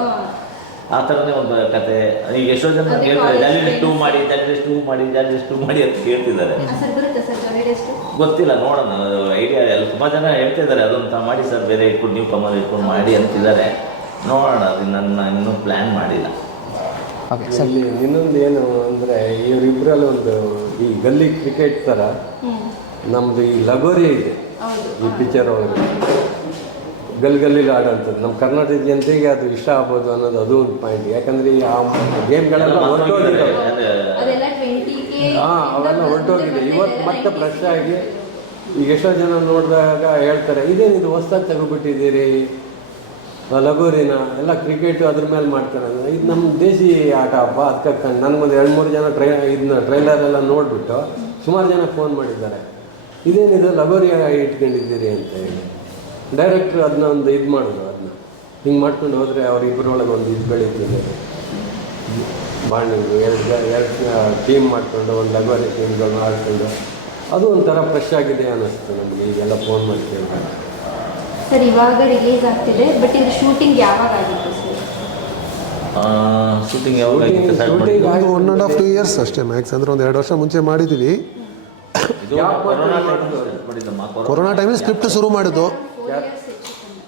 Speaker 4: ಆ ಥರನೇ ಒಂದು ಕತೆ. ಈಗ ಎಷ್ಟೋ ಜನ ಹೇಳ್ತಾರೆ
Speaker 7: ಜಾಲಿ
Speaker 4: ಜಾಲಿಡೇಸ್ ಟೂ
Speaker 7: ಮಾಡಿ
Speaker 4: ಮಾಡಿ ಜಾಲಿಡೇಸ್ ಟೂ ಮಾಡಿ ಜಾಲಿಡೇಸ್ ಟೂ ಮಾಡಿ ಅಂತ ಕೇಳ್ತಿದ್ದಾರೆ
Speaker 7: ಸರ್ ಬರುತ್ತಾ ಸರ್ ಜಾಲಿ ಡೇಸ್
Speaker 4: ಗೊತ್ತಿಲ್ಲ ನೋಡೋಣ. ಐಡಿಯಾ ಎಲ್ಲ ತುಂಬ ಜನ ಹೇಳ್ತಿದ್ದಾರೆ ಅದೊಂದು ಮಾಡಿ ಸರ್ ಬೇರೆ ಇಟ್ಕೊಂಡು ನೀವು ಕಮಲ್ ಇಟ್ಕೊಂಡು ಮಾಡಿ ಅಂತಿದ್ದಾರೆ. ನೋಡೋಣ ಅದು ನನ್ನ ಇನ್ನೂ ಪ್ಲ್ಯಾನ್ ಮಾಡಿಲ್ಲ.
Speaker 5: ಓಕೆ ಸರ್
Speaker 8: ಇಲ್ಲಿ ಇನ್ನೊಂದು ಏನು ಅಂದರೆ ಇವರಿಬ್ಬರಲ್ಲಿ ಒಂದು ಈ ಗಲ್ಲಿ ಕ್ರಿಕೆಟ್ ಥರ ನಮ್ಮದು ಈ ಲಗೋರಿ ಇದೆ. ಈ ಪಿಕ್ಚರ್ ಅವರು. ಗಲ್ಲಿ ಗಲ್ಲಿ ಆಡೋಂಥದ್ದು. ನಮ್ಮ ಕರ್ನಾಟಕ ಜನತೆಗೆ ಅದು ಇಷ್ಟ ಆಗ್ಬೋದು ಅನ್ನೋದು ಅದು ಒಂದು ಪಾಯಿಂಟ್ ಯಾಕಂದರೆ ಈ ಆ ಗೇಮ್ಗಳೆಲ್ಲ ಹಾಂ ಅವೆಲ್ಲ ಹೊರಟೋಗಿದೆ. ಇವತ್ತು ಮತ್ತೆ ಫ್ರೆಶ್ ಆಗಿ ಈಗ ಎಷ್ಟೋ ಜನ ನೋಡಿದಾಗ ಹೇಳ್ತಾರೆ ಇದೇನಿದು ಹೊಸ್ದಾಗಿ ತೆಗೆದುಬಿಟ್ಟಿದ್ದೀರಿ? ಲಗೋರಿನ, ಎಲ್ಲ ಕ್ರಿಕೆಟು ಅದ್ರ ಮೇಲೆ ಮಾಡ್ತಾರೆ. ಅಂದ್ರೆ ಇದು ನಮ್ಮ ದೇಶಿ ಆಟ ಹಬ್ಬ ಅದಕ್ಕೆ ನನಗೊಂದು ಎರಡು ಮೂರು ಜನ ಟ್ರೈ ಇದನ್ನ ಟ್ರೈಲರ್ ಎಲ್ಲ ನೋಡಿಬಿಟ್ಟು ಸುಮಾರು ಜನ ಫೋನ್ ಮಾಡಿದ್ದಾರೆ. ಇದೇನಿದು ಲಗೋರಿ ಇಟ್ಕೊಂಡಿದ್ದೀರಿ ಅಂತ ಹೇಳಿ. ಡೈರೆಕ್ಟ್ರು ಅದನ್ನ ಒಂದು ಇದು ಮಾಡಿದ್ರು ಅದನ್ನ ಹಿಂಗೆ ಮಾಡ್ಕೊಂಡು ಹೋದರೆ ಅವರಿಬ್ಬರೊಳಗೆ ಒಂದು ಇದು ಬೆಳೀತದೆ ಬಾಂಡಿಂಗು ಎರಡು ಎರಡು ಟೀಮ್ ಮಾಡಿಕೊಂಡು ಒಂದು ಲಗೋರಿ ಟೀಮ್ಗಳನ್ನ ಆಡ್ಕೊಂಡು ಅದು ಒಂಥರ ಫ್ರೆಶ್ ಆಗಿದೆ ಅನ್ನಿಸ್ತು ನಮಗೆ. ಈಗೆಲ್ಲ ಫೋನ್ ಮಾಡಿ ಕೇಳಿದಾಗ
Speaker 7: ಸರ್ ಇವಾಗ ರಿಲೀಸ್ ಆಗ್ತಿದೆ ಬಟ್ ಇದು ಶೂಟಿಂಗ್ ಯಾವಾಗ ಆಗಿತ್ತು ಸರ್?
Speaker 4: ಶೂಟಿಂಗ್ ಯಾವಾಗ ಆಗಿತ್ತು?
Speaker 6: ಒಂದು one and half two years ಅಷ್ಟೇ ಮ್ಯಾಕ್ಸ್ ಅಂದ್ರೆ ಒಂದು ಎರಡು ವರ್ಷ ಮುಂಚೆ ಮಾಡಿದ್ದೀವಿ
Speaker 4: ಕೊರೋನಾ
Speaker 6: ಟೈಮಲ್ಲಿ ಸ್ಕ್ರಿಪ್ಟ್ ಶುರು ಮಾಡಿದ್ದು.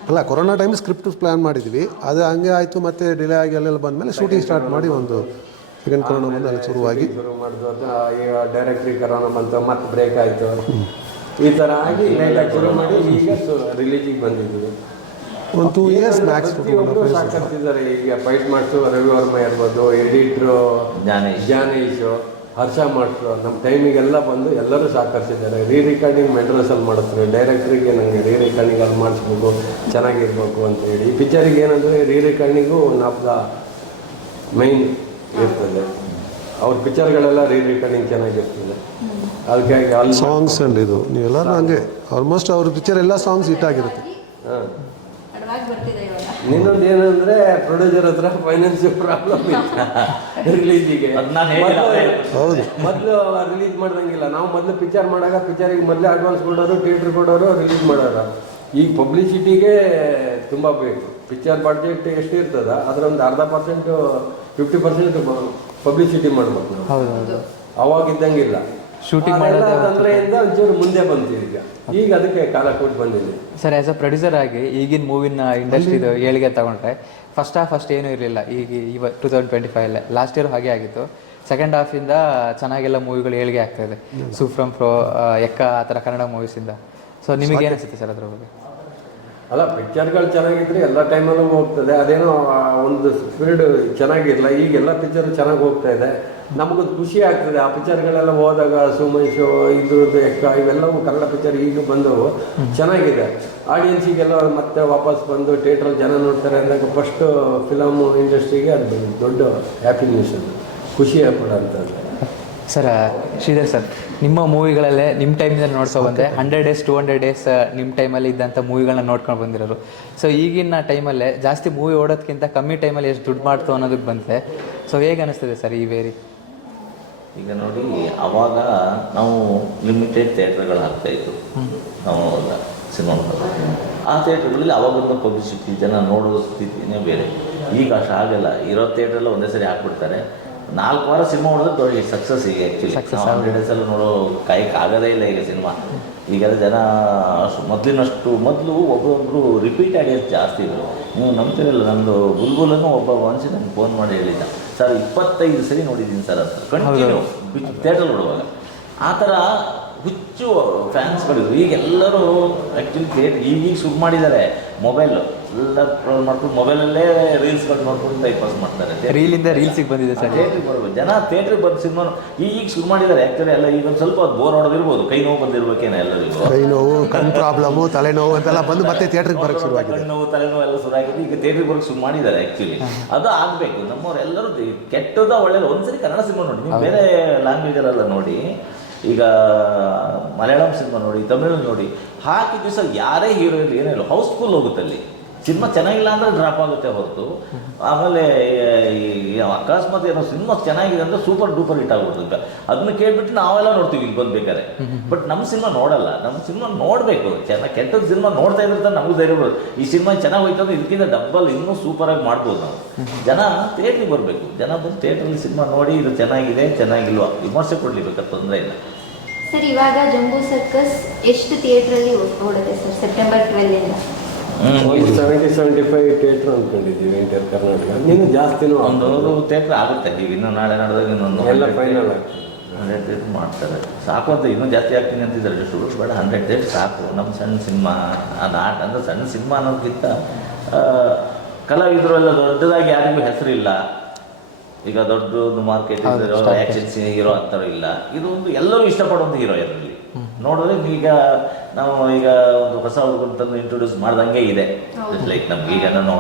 Speaker 6: ಅಲ್ಲ ಕೊರೋನಾ ಟೈಮ್ ಸ್ಕ್ರಿಪ್ಟ್ ಪ್ಲ್ಯಾನ್ ಮಾಡಿದ್ವಿ. ಅದು ಹಂಗೆ ಆಯಿತು ಮತ್ತೆ ಡಿಲೇ ಆಗಿ ಅಲ್ಲೆಲ್ಲ ಬಂದಮೇಲೆ ಶೂಟಿಂಗ್ ಸ್ಟಾರ್ಟ್ ಮಾಡಿ ಒಂದು ಸೆಕೆಂಡ್ ಕೊರೋನಾ ಬಂದು ಅಲ್ಲಿ ಶುರುವಾಗಿ.
Speaker 8: ಶುರು ಮಾಡಿದ್ರು ಅದು ಈಗ ಡೈರೆಕ್ಟ್ರಿ ಕರೋನಾ ಬಂತು ಮತ್ತೆ ಬ್ರೇಕ್ ಆಯಿತು. ಈ ಥರ ಆಗಿ ಲೇಟಾಗಿ ಶುರು ಮಾಡಿ ಈಗ ರಿಲೀಜಿಗೆ ಬಂದಿದ್ದೀವಿ.
Speaker 6: ಒಂದು ಟೂ ಇಯರ್ಸ್ ಮ್ಯಾಕ್ಸ್
Speaker 8: ಪ್ರತಿಯೊಬ್ಬರು ಸಾಕರ್ತಿದ್ದಾರೆ ಈಗ ಫೈಟ್ ಮಾಡ್ತು ರವಿ ವರ್ಮ ಇರ್ಬೋದು ಎಡಿಟ್ರು
Speaker 4: ಜ್ಞಾನೇಶ್.
Speaker 8: ಜ್ಞಾನೇಶು ಹರ್ಷ ಮಾಡ್ತಾರೆ ನಮ್ಮ ಟೈಮಿಗೆಲ್ಲ ಬಂದು ಎಲ್ಲರೂ ಸಹಕರಿಸಿದ್ದಾರೆ. ರೀ ರೆಕಾರ್ಡಿಂಗ್ ಮೆಡ್ರಸಲ್ಲಿ ಮಾಡಿಸ್ತಾರೆ ಡೈರೆಕ್ಟ್ರಿಗೆ ನನಗೆ ರೀ ರೆಕಾರ್ಡಿಂಗ್ ಅಲ್ಲಿ ಮಾಡಿಸ್ಬೇಕು ಚೆನ್ನಾಗಿರ್ಬೇಕು ಅಂತ ಹೇಳಿ. ಈ ಪಿಕ್ಚರಿಗೆ ಏನಂದರೆ re recording one of the main ಇರ್ತದೆ. ಅವ್ರ ಪಿಕ್ಚರ್ಗಳೆಲ್ಲ ರೀ ರಿಕಾರ್ಡಿಂಗ್ ಚೆನ್ನಾಗಿರ್ತದೆ. ಅದಕ್ಕಾಗಿ ಅಲ್ಲಿ
Speaker 6: ಸಾಂಗ್ಸ್ ಅಲ್ಲಿ ಇದು. ನೀವೆಲ್ಲರೂ ಹಂಗೆ. ಆಲ್ಮೋಸ್ಟ್ ಅವ್ರ ಪಿಕ್ಚರ್ ಎಲ್ಲ ಸಾಂಗ್ಸ್ ಹಿಟ್ ಆಗಿರುತ್ತೆ.
Speaker 8: ಹಾಂ. ಇನ್ನೊಂದು ಏನಂದ್ರೆ ಪ್ರೊಡ್ಯೂಸರ್ ಹತ್ರ ಫೈನಾನ್ಸಿಯಲ್ ಪ್ರಾಬ್ಲಮ್ ರಿಲೀಸಿಗೆ
Speaker 6: ಹೌದು.
Speaker 8: ಮೊದಲು ರಿಲೀಸ್ ಮಾಡ್ದಂಗಿಲ್ಲ. ನಾವು ಮೊದಲು ಪಿಕ್ಚರ್ ಮಾಡಾಗ ಪಿಕ್ಚರಿಗೆ ಮೊದಲೇ ಅಡ್ವಾನ್ಸ್ ಕೊಡೋರು ಥಿಯೇಟರ್ ಕೊಡೋರು ರಿಲೀಸ್ ಮಾಡೋರು. ಈಗ ಪಬ್ಲಿಸಿಟಿಗೆ ತುಂಬ ಬೇಕು. ಪಿಕ್ಚರ್ ಬಡ್ಜೆಟ್ ಎಷ್ಟು ಇರ್ತದ? ಅದರ ಒಂದು ಅರ್ಧ ಪರ್ಸೆಂಟು ಫಿಫ್ಟಿ ಪರ್ಸೆಂಟ್ ಪಬ್ಲಿಸಿಟಿ ಮಾಡ್ಬೇಕು ನಾವು.
Speaker 5: ಹೌದು ಶೂಟಿಂಗ್ ಒಂದು-
Speaker 8: ತೊಂದರೆಯಿಂದ ಒಂಚೂರು ಮುಂದೆ ಬಂತು ಈಗ. ಈಗ ಅದಕ್ಕೆ ಕಾಲ ಕೂಡಿ ಬಂದಿದೆ.
Speaker 5: ಸರ್ ಆಸ್ ಅ ಪ್ರೊಡ್ಯೂಸರ್ ಆಗಿ ಈಗಿನ ಮೂವಿನ ಇಂಡಸ್ಟ್ರಿದು ಏಳಿಗೆ ತಗೊಂಡ್ರೆ ಫಸ್ಟ್ ಹಾಫ್ ಅಷ್ಟು ಏನೂ ಇರಲಿಲ್ಲ. ಈಗ ಇವ ಟೂ ತೌಸಂಡ್ ಟ್ವೆಂಟಿ ಫೈವಲ್ಲೇ ಲಾಸ್ಟ್ ಇಯರ್ ಹಾಗೆ ಆಗಿತ್ತು. ಸೆಕೆಂಡ್ ಹಾಫಿಂದ ಚೆನ್ನಾಗೆಲ್ಲ ಮೂವಿಗಳು ಏಳಿಗೆ ಆಗ್ತಾ ಇದೆ. ಸೂಫ್ರಮ್ ಫ್ರೋ ಎಕ್ಕ ಆ ಥರ ಕನ್ನಡ ಮೂವೀಸಿಂದ ಸೊ ನಿಮಗೆ ಅನಿಸುತ್ತೆ ಸರ್ ಅದ್ರ ಬಗ್ಗೆ?
Speaker 8: ಅಲ್ಲ ಪಿಕ್ಚರ್ಗಳು ಚೆನ್ನಾಗಿದ್ರೆ ಎಲ್ಲ ಟೈಮಲ್ಲೂ ಹೋಗ್ತದೆ. ಅದೇನೋ ಒಂದು ಸ್ಪೀಡ್ ಚೆನ್ನಾಗಿರಲ್ಲ. ಈಗ ಎಲ್ಲ ಪಿಕ್ಚರ್ ಚೆನ್ನಾಗಿ ಹೋಗ್ತಾ ಇದೆ. ನಮಗೊಂದು ಖುಷಿ ಆಗ್ತದೆ. ಆ ಪಿಕ್ಚರ್ಗಳೆಲ್ಲ ಹೋದಾಗ ಸುಮೇಶು ಇದ್ರದ್ದು ಎಕ್ಕ ಇವೆಲ್ಲವೂ ಕನ್ನಡ ಪಿಕ್ಚರ್ ಈಗ ಬಂದವು. ಚೆನ್ನಾಗಿದೆ. ಆಡಿಯನ್ಸಿಗೆಲ್ಲ ಮತ್ತೆ ವಾಪಸ್ ಬಂದು ಥಿಯೇಟ್ರಲ್ಲಿ ಜನ ನೋಡ್ತಾರೆ ಅಂದಾಗ ಫಸ್ಟ್ ಫಿಲಮ್ ಇಂಡಸ್ಟ್ರಿಗೆ ಅದು ದೊಡ್ಡ ಹ್ಯಾಪಿ ನ್ಯೂಸ್ ಅದು. ಖುಷಿ ಪಡೋಂಥದ್ದು
Speaker 5: ಸರ್ ಶ್ರೀಧರ್ ಸರ್ ನಿಮ್ಮ ಮೂವಿಗಳಲ್ಲೇ ನಿಮ್ಮ ಟೈಮಿಂದ ನೋಡ್ಸೋ ಬಂದೆ. Hundred days to hundred days ನಿಮ್ಮ ಟೈಮಲ್ಲಿ ಇದ್ದಂಥ ಮೂವಿಗಳನ್ನ ನೋಡ್ಕೊಂಡು ಬಂದಿರೋರು ಸೊ ಈಗಿನ ಟೈಮಲ್ಲೇ ಜಾಸ್ತಿ ಮೂವಿ ಓಡೋದಕ್ಕಿಂತ ಕಮ್ಮಿ ಟೈಮಲ್ಲಿ ಎಷ್ಟು ದುಡ್ಡು ಮಾಡ್ತು ಅನ್ನೋದಕ್ಕೆ ಬಂತೆ ಸೊ ಹೇಗೆ ಅನಿಸ್ತದೆ ಸರ್ ಈ ವೇರಿ?
Speaker 4: ಈಗ ನೋಡಿ ಅವಾಗ ನಾವು ಲಿಮಿಟೆಡ್ ಥಿಯೇಟ್ರ್ಗಳು ಇತ್ತು ನಾವು ಸಿನಿಮಾ ಆ ಥಿಯೇಟ್ರ್ಗಳಲ್ಲಿ ಅವಾಗಿಂದ ಪಬ್ಲಿಸಿಟಿ ಜನ ನೋಡೋ ಸ್ಥಿತಿನೇ ಬೇರೆ. ಈಗ ಅಷ್ಟು ಆಗಲ್ಲ. ಇರೋ ಥಿಯೇಟ್ರೆಲ್ಲ ಒಂದೇ ಸರಿ ಹಾಕ್ಬಿಡ್ತಾರೆ. ನಾಲ್ಕು ವಾರ ಸಿನಿಮಾ ನೋಡಿದ್ರೆ ದೊಡ್ಡ ಸಕ್ಸಸ್ ಈಗ ಆ್ಯಕ್ಚುಲಿ ಹಂಡ್ರೆಡ್ ಡೇಸಲ್ಲಿ ನೋಡೋ ಕಾಯಕ್ಕೆ ಆಗೋದೇ ಇಲ್ಲ ಈಗ ಸಿನಿಮಾ. ಈಗೆಲ್ಲ ಜನ ಮೊದಲಿನಷ್ಟು ಮೊದಲು ಒಬ್ಬೊಬ್ಬರು ರಿಪೀಟ್ ಆಡಿಯೋದು ಜಾಸ್ತಿ ಇದ್ರು. ನೀವು ನಂಬ್ತಿರಲಿಲ್ಲ ನಂದು ಗುಲ್ಗುಲನ್ನು ಒಬ್ಬ ಮನುಷ್ಯ ನನಗೆ ಫೋನ್ ಮಾಡಿ ಹೇಳಿದ್ದ ಸರ್ ಇಪ್ಪತ್ತೈದು ಸರಿ ನೋಡಿದ್ದೀನಿ ಸರ್ ಅಂತ. ಕಂಟಿನ್ಯೂ ಥಿಯೇಟರ್ ನೋಡುವಾಗ. ಆ ಥರ ಹುಚ್ಚು ಫ್ಯಾನ್ಸ್ಗಳಿದ್ರು ಈಗೆಲ್ಲರೂ ಆ್ಯಕ್ಚುಲಿ ಥಿಯೇಟರ್ ಈಗೀಗ ಶುರು ಮಾಡಿದ್ದಾರೆ. ಮೊಬೈಲು ಎಲ್ಲ ಟ್ರೋಲ್ ಮಾಡ್ಕೊಂಡು ಮೊಬೈಲಲ್ಲೇ ರೀಲ್ಸ್ ಬಂದು ಟೈಪ್ ಪಾಸ್ ಮಾಡ್ತಾರೆ.
Speaker 5: ರೀಲಿಂದ ರೀಲ್ಸಿಗೆ ಬಂದಿದೆ ಸರ್.
Speaker 4: ಥಿಯೇಟ್ರಿಗೆ ಜನ ಥಿಯೇಟ್ರಿಗೆ ಬಂದು ಸಿನಿಮಾ ಈಗ ಶುರು ಮಾಡಿದ್ದಾರೆ. ಆ್ಯಕ್ಚುಲಿ ಎಲ್ಲ ಈಗ ಒಂದು ಸ್ವಲ್ಪ ಬೋರ್ ಹೊಡೆದಿರ್ಬೋದು ಕೈ ನೋವು ಬಂದಿರ್ಬೇಕೇನೋ ಎಲ್ಲರಿಗೂ.
Speaker 6: ಕೈ ನೋವು ಕಣ್ಣು ಪ್ರಾಬ್ಲಮ್ಮು ತಲೆನೋವು ಅಂತೆಲ್ಲ ಬಂದು ಮತ್ತೆ ಥಿಯೇಟ್ರಿಗೆ ಬರೋಕ್ಕೆ ಶುರುವಾಗಿದೆ.
Speaker 4: ಕಣ್ಣು ನೋವು ತಲೆನೋವು ಎಲ್ಲ ಆಗಿದೆ. ಈಗ ಥಿಯೇಟ್ರಿಗೆ ಬರೋಕ್ಕೆ ಶುರು ಮಾಡಿದ್ದಾರೆ ಆ್ಯಕ್ಚುಲಿ ಅದು ಆಗಬೇಕು. ನಮ್ಮವರೆಲ್ಲರೂ ಕೆಟ್ಟದ ಒಳ್ಳೆಯದು ಒಂದ್ಸರಿ ಕನ್ನಡ ಸಿನಿಮಾ ನೋಡಿ. ನೀವು ಬೇರೆ ಲ್ಯಾಂಗ್ವೇಜಲ್ಲೆಲ್ಲ ನೋಡಿ. ಈಗ ಮಲಯಾಳಂ ಸಿನಿಮಾ ನೋಡಿ ತಮಿಳು ನೋಡಿ. ಹಾಕಿ ದಿವಸ ಯಾರೇ ಹೀರೋ ಇರಲಿ ಏನೇ ಇಲ್ಲ ಹೌಸ್ಫುಲ್ ಹೋಗುತ್ತೆ ಅಲ್ಲಿ. ಸಿನಿಮಾ ಚೆನ್ನಾಗಿಲ್ಲ ಅಂದರೆ ಡ್ರಾಪ್ ಆಗುತ್ತೆ ಹೊರತು. ಆಮೇಲೆ ಅಕಸ್ಮಾತ್ ಏನೋ ಸಿನಿಮಾ ಚೆನ್ನಾಗಿದೆ ಅಂದರೆ ಸೂಪರ್ ಡೂಪರ್ ಹಿಟ್ ಆಗ್ಬಿಡುತ್ತೆ ಅದನ್ನ ಕೇಳ್ಬಿಟ್ಟು ನಾವೆಲ್ಲ ನೋಡ್ತೀವಿ, ಇಲ್ಲಿ ಬಂದ್ಬೇಕಾದ್ರೆ ಬಟ್ ನಮ್ಮ ಸಿನಿಮಾ ನೋಡಲ್ಲ. ನಮ್ಮ ಸಿನಿಮಾ ನೋಡಬೇಕು. ಚೆನ್ನಾಗಿ ಕೆಟ್ಟದ ಸಿನಿಮಾ ನೋಡ್ತಾ ಇದ್ರೆ ನಮಗೂ ಧೈರ್ಯ ಬರೋದು ಈ ಸಿನಿಮಾ ಚೆನ್ನಾಗಿ ಹೋಯ್ತು ಅಂದ್ರೆ ಇದಕ್ಕಿಂತ ಡಬ್ಬಲ್ ಇನ್ನೂ ಸೂಪರಾಗಿ ಮಾಡ್ಬೋದು ನಾವು. ಜನ ಥಿಯೇಟ್ರಿಗೆ ಬರಬೇಕು. ಜನ ಬಂದು ಥಿಯೇಟ್ರಲ್ಲಿ ಸಿನಿಮಾ ನೋಡಿ, ಇದು ಚೆನ್ನಾಗಿದೆ, ಚೆನ್ನಾಗಿಲ್ವಾ? ವಿಮರ್ಶೆ ಕೊಡ್ಲಿಬೇಕು ತೊಂದರೆ ಇಲ್ಲ.
Speaker 7: ಸರ್, ಇವಾಗ ಜಂಬೂ ಸರ್ಕಸ್ ಎಷ್ಟು ಥಿಯೇಟ್ರಲ್ಲಿ ಓಡುತ್ತೆ ಸರ್ ಸೆಪ್ಟೆಂಬರ್ ಟ್ವೆಲ್ವಿಂದ
Speaker 8: ಒಂದು ಸೆವೆಂಟಿ ಸೆವೆಂಟಿ ಫೈವ್ ಥಿಯೇಟ್ರ್ ಅಂದ್ಕೊಂಡಿದ್ದೀವಿ ಎಂಟರ್ ಕರ್ನಾಟಕ. ನೀನು ಜಾಸ್ತಿನೂ
Speaker 4: ಒಂದು ಥಿಯೇಟ್ರ್ ಆಗುತ್ತೆ. ನೀವು ಇನ್ನೂ ನಾಳೆ ನಡೆದಾಗ ಇನ್ನೊಂದು
Speaker 8: ಎಲ್ಲ ಫೈನಲ್
Speaker 4: ಹಂಡ್ರೆಡ್ ಥಿಯೇಟ್ರ್ ಮಾಡ್ತಾರೆ. ಸಾಕು ಅಂತ ಇನ್ನೂ ಜಾಸ್ತಿ ಆಗ್ತೀನಿ ಅಂತಿದ್ದಾರೆ ಶುರು ಬೇಡ ಹಂಡ್ರೆಡ್ ಥಿಯೇಟ್ರ್ ಸಾಕು. ನಮ್ಮ ಸಣ್ಣ ಸಿನಿಮಾ ಅದು ಆಟ ಅಂದರೆ ಸಣ್ಣ ಸಿನಿಮಾ ಅನ್ನೋದಕ್ಕಿಂತ ಆ, ಕಲಾವಿದರು ಎಲ್ಲ ದೊಡ್ಡದಾಗಿ ಯಾರಿಗೂ ಹೆಸರಿಲ್ಲ. ಈಗ ದೊಡ್ಡದು ಮಾರ್ಕೆಟ್ ಆ್ಯಕ್ಷನ್ ಹೀರೋ ಅಂತಾರೋ ಇಲ್ಲ. ಇದು ಒಂದು ಎಲ್ಲರೂ ಇಷ್ಟಪಡುವಂಥ ಹೀರೋ ಇದರಲ್ಲಿ ನೋಡಿದ್ರೆ ಈಗ ನಾವು ಈಗ ಒಂದು ಹೊಸ ಹುಡುಗನ ತಂದು ಇಂಟ್ರೊಡ್ಯೂಸ್ ಮಾಡ್ದಂಗೆ ಇದೆ. ಲೈಕ್ ನಮ್ಗೆ ಈಗ ನಾನು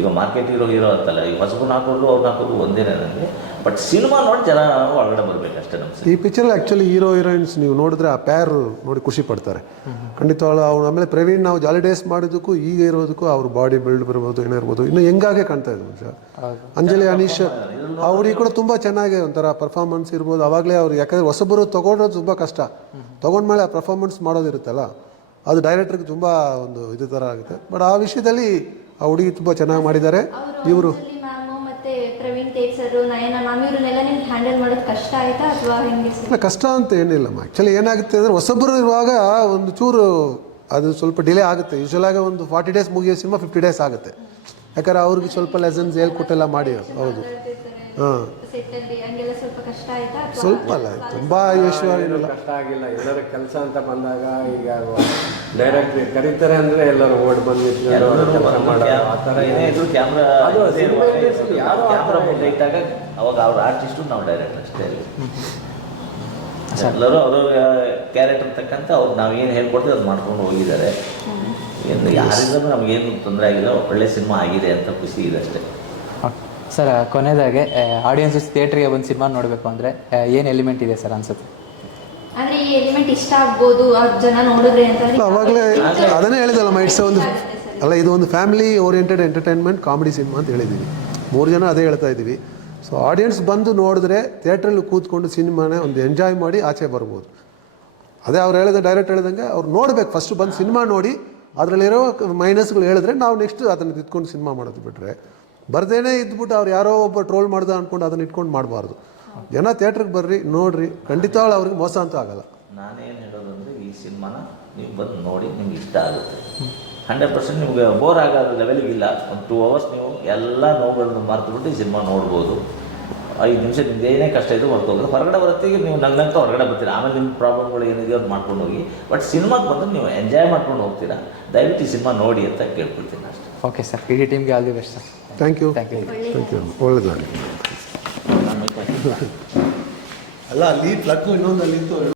Speaker 4: ಈಗ ಮಾರ್ಕೆಟ್ ಇರೋ ಇರೋ ಅಂತಲ್ಲ ಈಗ ಹೊಸಬನ ಹಾಕೋದು ಅವ್ರನ್ನ ಹಾಕೋದು ಒಂದೇ ನನಗೆ ಬಟ್ ಸಿನಿಮಾ ನೋಡಿ ಜನ ಒಳಗಡೆ ಬರ್ಬೇಕಷ್ಟೇ ನಮ್ಮ
Speaker 6: ಈ ಪಿಕ್ಚರ್ ಆ್ಯಕ್ಚುಲಿ ಹೀರೋ ಹೀರೋಯಿನ್ಸ್ ನೀವು ನೋಡಿದ್ರೆ ಆ ಪ್ಯಾರ್ ನೋಡಿ ಖುಷಿ ಪಡ್ತಾರೆ. ಖಂಡಿತ ಅವ್ರು ಆಮೇಲೆ ಪ್ರವೀಣ್ ನಾವು ಜಾಲಿ ಡೇಸ್ ಮಾಡಿದ್ದಕ್ಕೂ ಈಗ ಇರೋದಕ್ಕೂ ಅವ್ರ ಬಾಡಿ ಬಿಲ್ಡ್ ಬರ್ಬೋದು ಏನೋ ಇರ್ಬೋದು ಇನ್ನು ಹೆಂಗಾಗೆ ಕಾಣ್ತಾ ಇದೆ ಮನುಷ್ಯ ಅಂಜಲಿ ಅನೀಶ್ ಅವ್ರಿಗೆ ಕೂಡ ತುಂಬ ಚೆನ್ನಾಗಿ ಒಂಥರ ಪರ್ಫಾರ್ಮೆನ್ಸ್ ಇರ್ಬೋದು. ಅವಾಗಲೇ ಅವ್ರು ಯಾಕಂದ್ರೆ ಹೊಸಬರು ತೊಗೊಂಡೋದು ತುಂಬ ಕಷ್ಟ. ತೊಗೊಂಡ್ಮೇಲೆ ಆ ಪರ್ಫಾರ್ಮೆನ್ಸ್ ಮಾಡೋದಿರುತ್ತಲ್ಲ? ಅದು ಡೈರೆಕ್ಟರ್ಗೆ ತುಂಬ ಒಂದು ಇದು ಥರ ಆಗುತ್ತೆ. ಬಟ್ ಆ ವಿಷಯದಲ್ಲಿ ಆ ಹುಡುಗಿ ತುಂಬ ಚೆನ್ನಾಗಿ ಮಾಡಿದ್ದಾರೆ. ಇವರು
Speaker 7: ಅಂಜಲಿ ಮತ್ತೆ ಪ್ರವೀಣ್ ತೇಜ್ ಸರ್ ನಯನ ಮ್ಯಾಮ್ ಇವ್ರನ್ನೆಲ್ಲ ನಿಮ್ಗೆ ಹ್ಯಾಂಡಲ್ ಮಾಡೋದು ಕಷ್ಟ ಆಯ್ತಾ ಅಥವಾ ಹೆಂಗೆ
Speaker 6: ಇಲ್ಲ ಕಷ್ಟ ಅಂತ ಏನಿಲ್ಲ ಆ್ಯಕ್ಚುಲಿ ಏನಾಗುತ್ತೆ ಅಂದರೆ ಹೊಸಬ್ಬರು ಇರುವಾಗ ಒಂದು ಚೂರು ಅದು ಸ್ವಲ್ಪ ಡಿಲೇ ಆಗುತ್ತೆ. ಯೂಶಲಾಗಿ ಒಂದು ಫಾರ್ಟಿ ಡೇಸ್ ಮುಗಿಯೋ ಸಿನಿಮಾ ಫಿಫ್ಟಿ ಡೇಸ್ ಆಗುತ್ತೆ. ಯಾಕಂದ್ರೆ ಅವ್ರಿಗೆ ಸ್ವಲ್ಪ ಲೆಸನ್ಸ್ ಹೇಳ್ಕೊಟ್ಟೆಲ್ಲ ಮಾಡಿ ಹೌದು.
Speaker 7: ಸೆಟ್ಟಲ್ಲಿ ಹಂಗೆಲ್ಲ ಸ್ವಲ್ಪ ಕಷ್ಟ ಆಯ್ತಾ? ಅಥವಾ
Speaker 6: ಸ್ವಲ್ಪ ಅಲ್ಲ ತುಂಬ ವಿಶ್ವಾಸ
Speaker 8: ಕಷ್ಟ ಆಗಿಲ್ಲ. ಎಲ್ಲರ ಕೆಲಸ ಅಂತ ಬಂದಾಗ ಈಗ ಡೈರೆಕ್ಟ್ ಕರೀತಾರೆ ಅಂದ್ರೆ ಎಲ್ಲರೂ ಓಡ್ ಬಂದು ಕೆಲಸ ಮಾಡೋದು ಆ ಥರ
Speaker 4: ಏನೇ ಇದ್ರು ಕ್ಯಾಮ್ರಾ
Speaker 8: ಅದು ಯಾರು ಆ
Speaker 4: ಕ್ಯಾಮ್ರಾ
Speaker 8: ಥರ
Speaker 4: ಮುಂದೆ ಇಟ್ಟಾಗ ಅವಾಗ ಅವ್ರ ಆರ್ಟಿಸ್ಟು ನಾವು ಡೈರೆಕ್ಟ್ ಅಷ್ಟೇ ಅಲ್ಲಿ. ಎಲ್ಲರೂ ಅವರ ಕ್ಯಾರೆಕ್ಟರ್ ತಕ್ಕಂತ ಅವ್ರು ನಾವು ಏನು ಹೇಳ್ಕೊಡ್ತೀವಿ ಅದು ಮಾಡ್ಕೊಂಡು ಹೋಗಿದ್ದಾರೆ. ಏನು ಯಾರಿಂದ ನಮಗೇನು ತೊಂದರೆ ಆಗಿಲ್ಲ ಒಳ್ಳೆ ಸಿನಿಮಾ ಆಗಿದೆ ಅಂತ ಖುಷಿ ಇದೆ ಅಷ್ಟೇ.
Speaker 5: ಸರ್ ಕೊನೆಯದಾಗೆ ಆಡಿಯನ್ಸಸ್ ಥಿಯೇಟ್ರಿಗೆ ಬಂದು ಸಿನಿಮಾ ನೋಡಬೇಕು ಅಂದರೆ ಏನು ಎಲಿಮೆಂಟ್ ಇದೆ ಸರ್ ಅನ್ಸುತ್ತೆ?
Speaker 7: ಅಂದ್ರೆ ಈ ಎಲಿಮೆಂಟ್ ಇಷ್ಟ ಆಗ್ಬೋದು ಆ ಜನ ನೋಡಿದ್ರೆ
Speaker 6: ಅವಾಗಲೇ ಅದನ್ನೇ ಹೇಳಿದಲ್ಲ ಇಟ್ಸ್ ಒಂದು ಅಲ್ಲ ಇದು ಒಂದು family oriented entertainment comedy cinema ಅಂತ ಹೇಳಿದ್ದೀವಿ ಮೂರು ಜನ ಅದೇ ಹೇಳ್ತಾ ಇದ್ದೀವಿ ಸೊ ಆಡಿಯನ್ಸ್ ಬಂದು ನೋಡಿದ್ರೆ ಥಿಯೇಟ್ರಲ್ಲಿ ಕೂತ್ಕೊಂಡು ಸಿನಿಮಾನೇ ಒಂದು ಎಂಜಾಯ್ ಮಾಡಿ ಆಚೆ ಬರ್ಬೋದು. ಅದೇ ಅವ್ರು ಹೇಳಿದ ಡೈರೆಕ್ಟ್ ಹೇಳ್ದಂಗೆ ಅವ್ರು ನೋಡ್ಬೇಕು. ಫಸ್ಟ್ ಬಂದು ಸಿನಿಮಾ ನೋಡಿ ಅದರಲ್ಲಿರೋ ಮೈನಸ್ಗಳು ಹೇಳಿದ್ರೆ ನಾವು ನೆಕ್ಸ್ಟ್ ಅದನ್ನು ತಿದ್ಕೊಂಡು ಸಿನಿಮಾ ಮಾಡೋದು ಬಿಟ್ಟರೆ ಬರ್ದೇನೆ ಇದ್ಬಿಟ್ಟು ಅವ್ರು ಯಾರೋ ಒಬ್ಬ ಟ್ರೋಲ್ ಮಾಡ್ದ ಅಂದ್ಕೊಂಡು ಅದನ್ನ ಇಟ್ಕೊಂಡು ಮಾಡಬಾರ್ದು. ಜನ ಥಿಯೇಟ್ರಿಗೆ ಬರ್ರಿ, ನೋಡ್ರಿ, ಖಂಡಿತ ಅವ್ರಿಗೆ ಮೋಸ ಅಂತೂ ಆಗಲ್ಲ.
Speaker 4: ನಾನೇನು ಹೇಳೋದು ಅಂದರೆ ಈ ಸಿನಿಮಾನ ನೀವು ಬಂದು ನೋಡಿ ನಿಮ್ಗೆ ಇಷ್ಟ ಆಗುತ್ತೆ. ಹಂಡ್ರೆಡ್ ಪರ್ಸೆಂಟ್ ನಿಮ್ಗೆ ಬೋರ್ ಆಗೋ ಲೆವೆಲ್ಗೆ ಇಲ್ಲ. ಒಂದು ಟೂ ಅವರ್ಸ್ ನೀವು ಎಲ್ಲ ನೋವುಗಳನ್ನು ಮರೆತುಬಿಟ್ಟು ಈ ಸಿನಿಮಾ ನೋಡ್ಬೋದು. ಐದು ನಿಮಿಷ ನಿಮ್ದು ಏನೇ ಕಷ್ಟ ಇದು ಹೊರಟೋಗೋದು ಹೊರಗಡೆ ಬರುತ್ತೀಗ ನೀವು ನಂಗಂತ ಹೊರಗಡೆ ಬರ್ತೀರಾ? ಆಮೇಲೆ ನಿಮ್ಮ ಪ್ರಾಬ್ಲಮ್ಗಳು ಏನಿದೆಯೋ ಅದು ಮಾಡ್ಕೊಂಡು ಹೋಗಿ. ಬಟ್ ಸಿನಿಮಾಗೆ ಬಂದು ನೀವು ಎಂಜಾಯ್ ಮಾಡ್ಕೊಂಡು ಹೋಗ್ತೀರಾ? ದಯವಿಟ್ಟು ಈ ಸಿನಿಮಾ ನೋಡಿ ಅಂತ ಕೇಳ್ಕೊಳ್ತೀನಿ ಅಷ್ಟೇ.
Speaker 5: ಓಕೆ ಸರ್ ಇಡೀ ಟೀಮ್ಗೆ all the best sir
Speaker 6: thank you
Speaker 5: thank you
Speaker 6: thank you ಒಳ್ಳೆಯದಾಗಲಿ ಅಲ್ಲ ಅಲ್ಲಿ ಪ್ಲಗ್ ಇನ್ನೊಂದು ಅಲ್ಲಿ ಇತ್ತು.